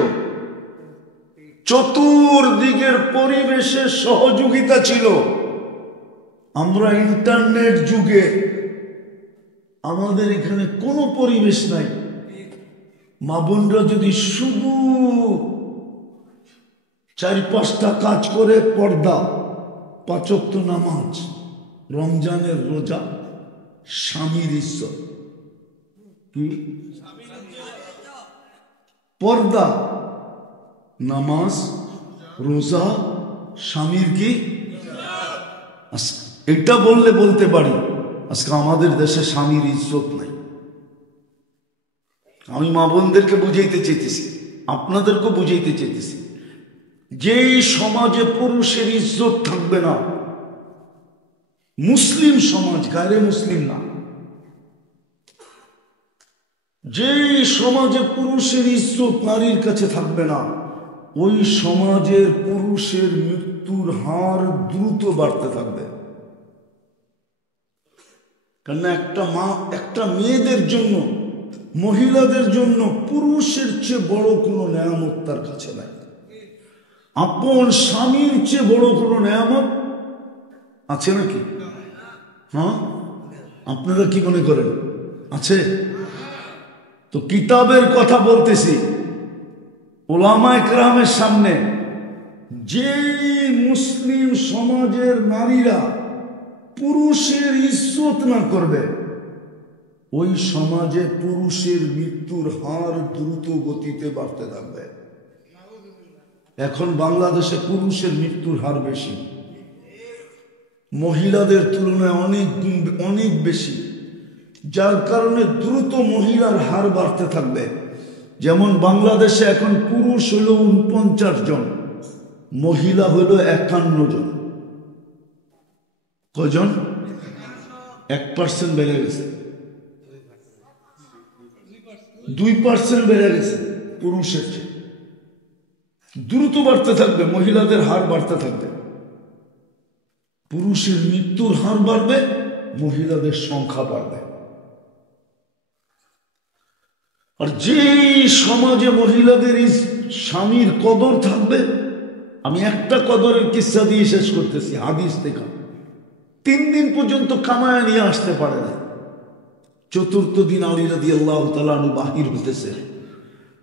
চতুর্দিকের পরিবেশের সহযোগিতা ছিল। আমরা ইন্টারনেট যুগে, আমাদের এখানে কোনো পরিবেশ নাই। মা বোনরা যদি শুধু 4-5টা কাজ করে, পর্দা, 5 ওয়াক্ত নামাজ, রমজানের রোজা, স্বামীর ইজ্জত, পর্দা, নামাজ, রোজা, স্বামীর কি, এটা বললে বলতে পারি আজকে আমাদের দেশে স্বামীর ইজ্জত নাই। আমি মা বোনদেরকে বুঝাইতে চাইতেছি, আপনাদেরকে বুঝাইতে চাইতেছি, যেই সমাজে পুরুষের ইজ্জত থাকবে না, মুসলিম সমাজ, গায়রে মুসলিম না, যেই সমাজে পুরুষের ইজ্জত নারীর কাছে থাকবে না, ওই সমাজের পুরুষের মৃত্যুর হার দ্রুত বাড়তে থাকবে। কারণ একটা মেয়েদের জন্য, মহিলাদের জন্য পুরুষের চেয়ে বড় কোনো নেয়ামত তার কাছে নাই। আপন স্বামীর চেয়ে বড় কোনো নেয়ামত আছে নাকি? হ্যাঁ, আপনারা কি মনে করেন? আছে? তো কিতাবের কথা বলতেছি, ওলামায়ে কেরামের সামনে, যে মুসলিম সমাজের নারীরা পুরুষের ইজ্জত না করবে, ওই সমাজে পুরুষের মৃত্যুর হার দ্রুত গতিতে বাড়তে থাকবে। এখন বাংলাদেশে পুরুষের মৃত্যুর হার বেশি, মহিলাদের তুলনায় অনেক বেশি, যার কারণে দ্রুত মহিলার হার বাড়তে থাকবে। যেমন বাংলাদেশে এখন পুরুষ হলো 49 জন, মহিলা হলো 51 জন। কজন? 1% বেড়ে গেছে, 2% বেড়ে গেছে পুরুষের চেয়ে। দ্রুত বাড়তে থাকবে, মহিলাদের হার বাড়তে থাকবে। পুরুষের মৃত্যুর হার বাড়বে, মহিলাদের সংখ্যা বাড়বে। আর যে সমাজে মহিলাদের স্বামীর কদর থাকবে, আমি একটা কদরের কিস্সা দিয়ে শেষ করতেছি, হাদিস থেকে। 3 দিন পর্যন্ত কামায়া নিয়ে আসতে পারে না। 4th দিন আলী রাদিয়াল্লাহু তাআলা আনহু বাহির হতেছে,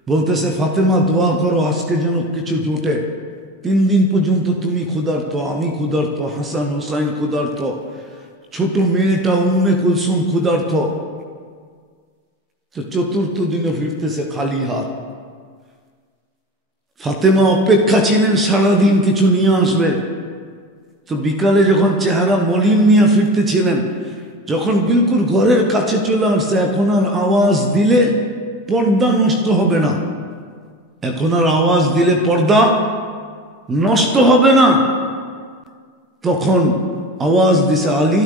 বলতেছে ফাতেমা দোয়া করো আজকে যেন কিছু জোটে। 3 দিন পর্যন্ত তুমি ক্ষুধার্ত, আমি ক্ষুধার্ত, হাসান হোসাইন ক্ষুধার্ত, ছোট মেয়েটা উম্মে কুলসুম ক্ষুধার্ত। তো 4র্থ দিনে ফিরতেছে খালি হাত। ফাতেমা অপেক্ষা ছিলেন সারাদিন কিছু নিয়ে আসবে। তো বিকালে যখন চেহারা মলিন নিয়ে ফিরতেছিলেন, যখন বিলকুল ঘরের কাছে চলে আসছে, এখন আর আওয়াজ দিলে পর্দা নষ্ট হবে না, এখন আর আওয়াজ দিলে পর্দা নষ্ট হবে না। তখন আওয়াজ দিছে, আলী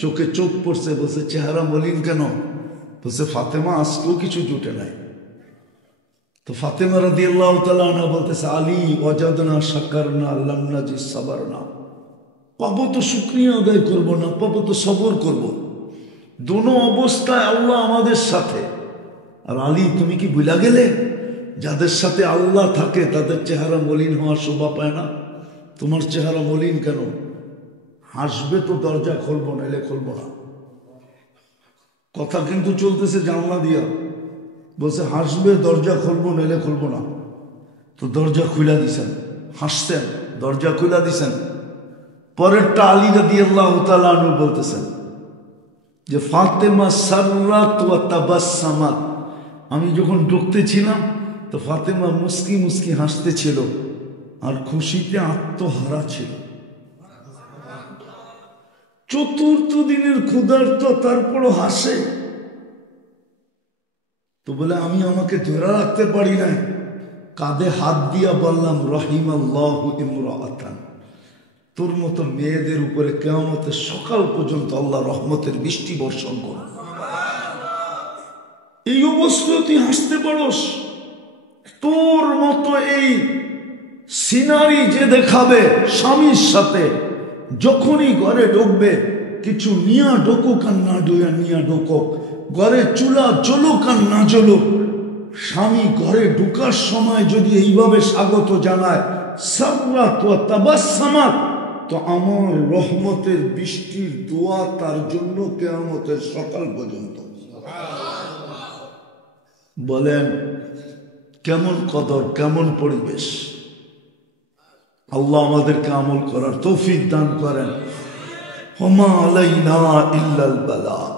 চোখে চোখ পড়ছে, বলছে চেহারা মলিন কেন? বলছে ফাতেমা আজকেও কিছু জুটে নাই। তো ফাতেমা রাদিয়াল্লাহু তাআলা আনহা বলতেছে, আলী ওয়াজাদনা শাকারনা লাম নাজি সাবারনা, পাবো তো শুকরিয়া আদায় করবো না, পাবো তো সবর করবো। দোনো অবস্থায় আল্লাহ আমাদের সাথে। আর আলী তুমি কি ভুলা গেলে, যাদের সাথে আল্লাহ থাকে তাদের চেহারা মলিন হওয়ার শোভা পায় না? তোমার চেহারা মলিন কেন? হাসবে তো দরজা খুলবো, নাইলে খুলবো না। কথা কিন্তু চলতেছে জানলা দিয়া, বলছে হাসবে দরজা খুলবো, নাইলে খুলবো না। তো দরজা খুলা দিছেন, হাসছেন, দরজা খুলা দিছেন। পরেরটা আলী রাদিয়াল্লাহু তাআলা আনহু বলতেছেন যে ফাতেমা সাররাত ওয়া তাবাসসামাত, আমি যখন ঢুকতেছিলাম তো ফাতেমা মুস্কি মুস্কি হাসতেছিল আর খুশিতে আত্মহারা ছিল। 4র্থ দিনের ক্ষুধার্ত, তারপরও হাসে। তো বলে আমি আমাকে ধরে রাখতে পারি নাই, কাঁধে হাত দিয়া বললাম রহিমাল্লাহু ইমরাআতান, তোর মতো মেয়েদের উপরে কিয়ামতের সকাল পর্যন্ত আল্লাহ রহমতের বৃষ্টি বর্ষণ করুন। এই অবস্থায় তুই হাসতে পারস? তোর মতো এই সিনারি যে দেখাবে স্বামীর সাথে, যখনই ঘরে ঢুকবে কিছু নিয়া ঢুকুক আর না নিয়া ঢুকুক, ঘরে চুলা জ্বলুক আর না জ্বলুক, স্বামী ঘরে ঢুকার সময় যদি এইভাবে স্বাগত জানায় সাররাত ওয়া তাবাসসামাত, তো আমার রহমতের বৃষ্টির দোয়া তার জন্য কিয়ামতের সকাল পর্যন্ত। বলেন কেমন কদর, কেমন পরিবেশ! আল্লাহ আমাদেরকে আমল করার তৌফিক দান করেন। ওমা আলাইনা ইল্লাল বালাগ।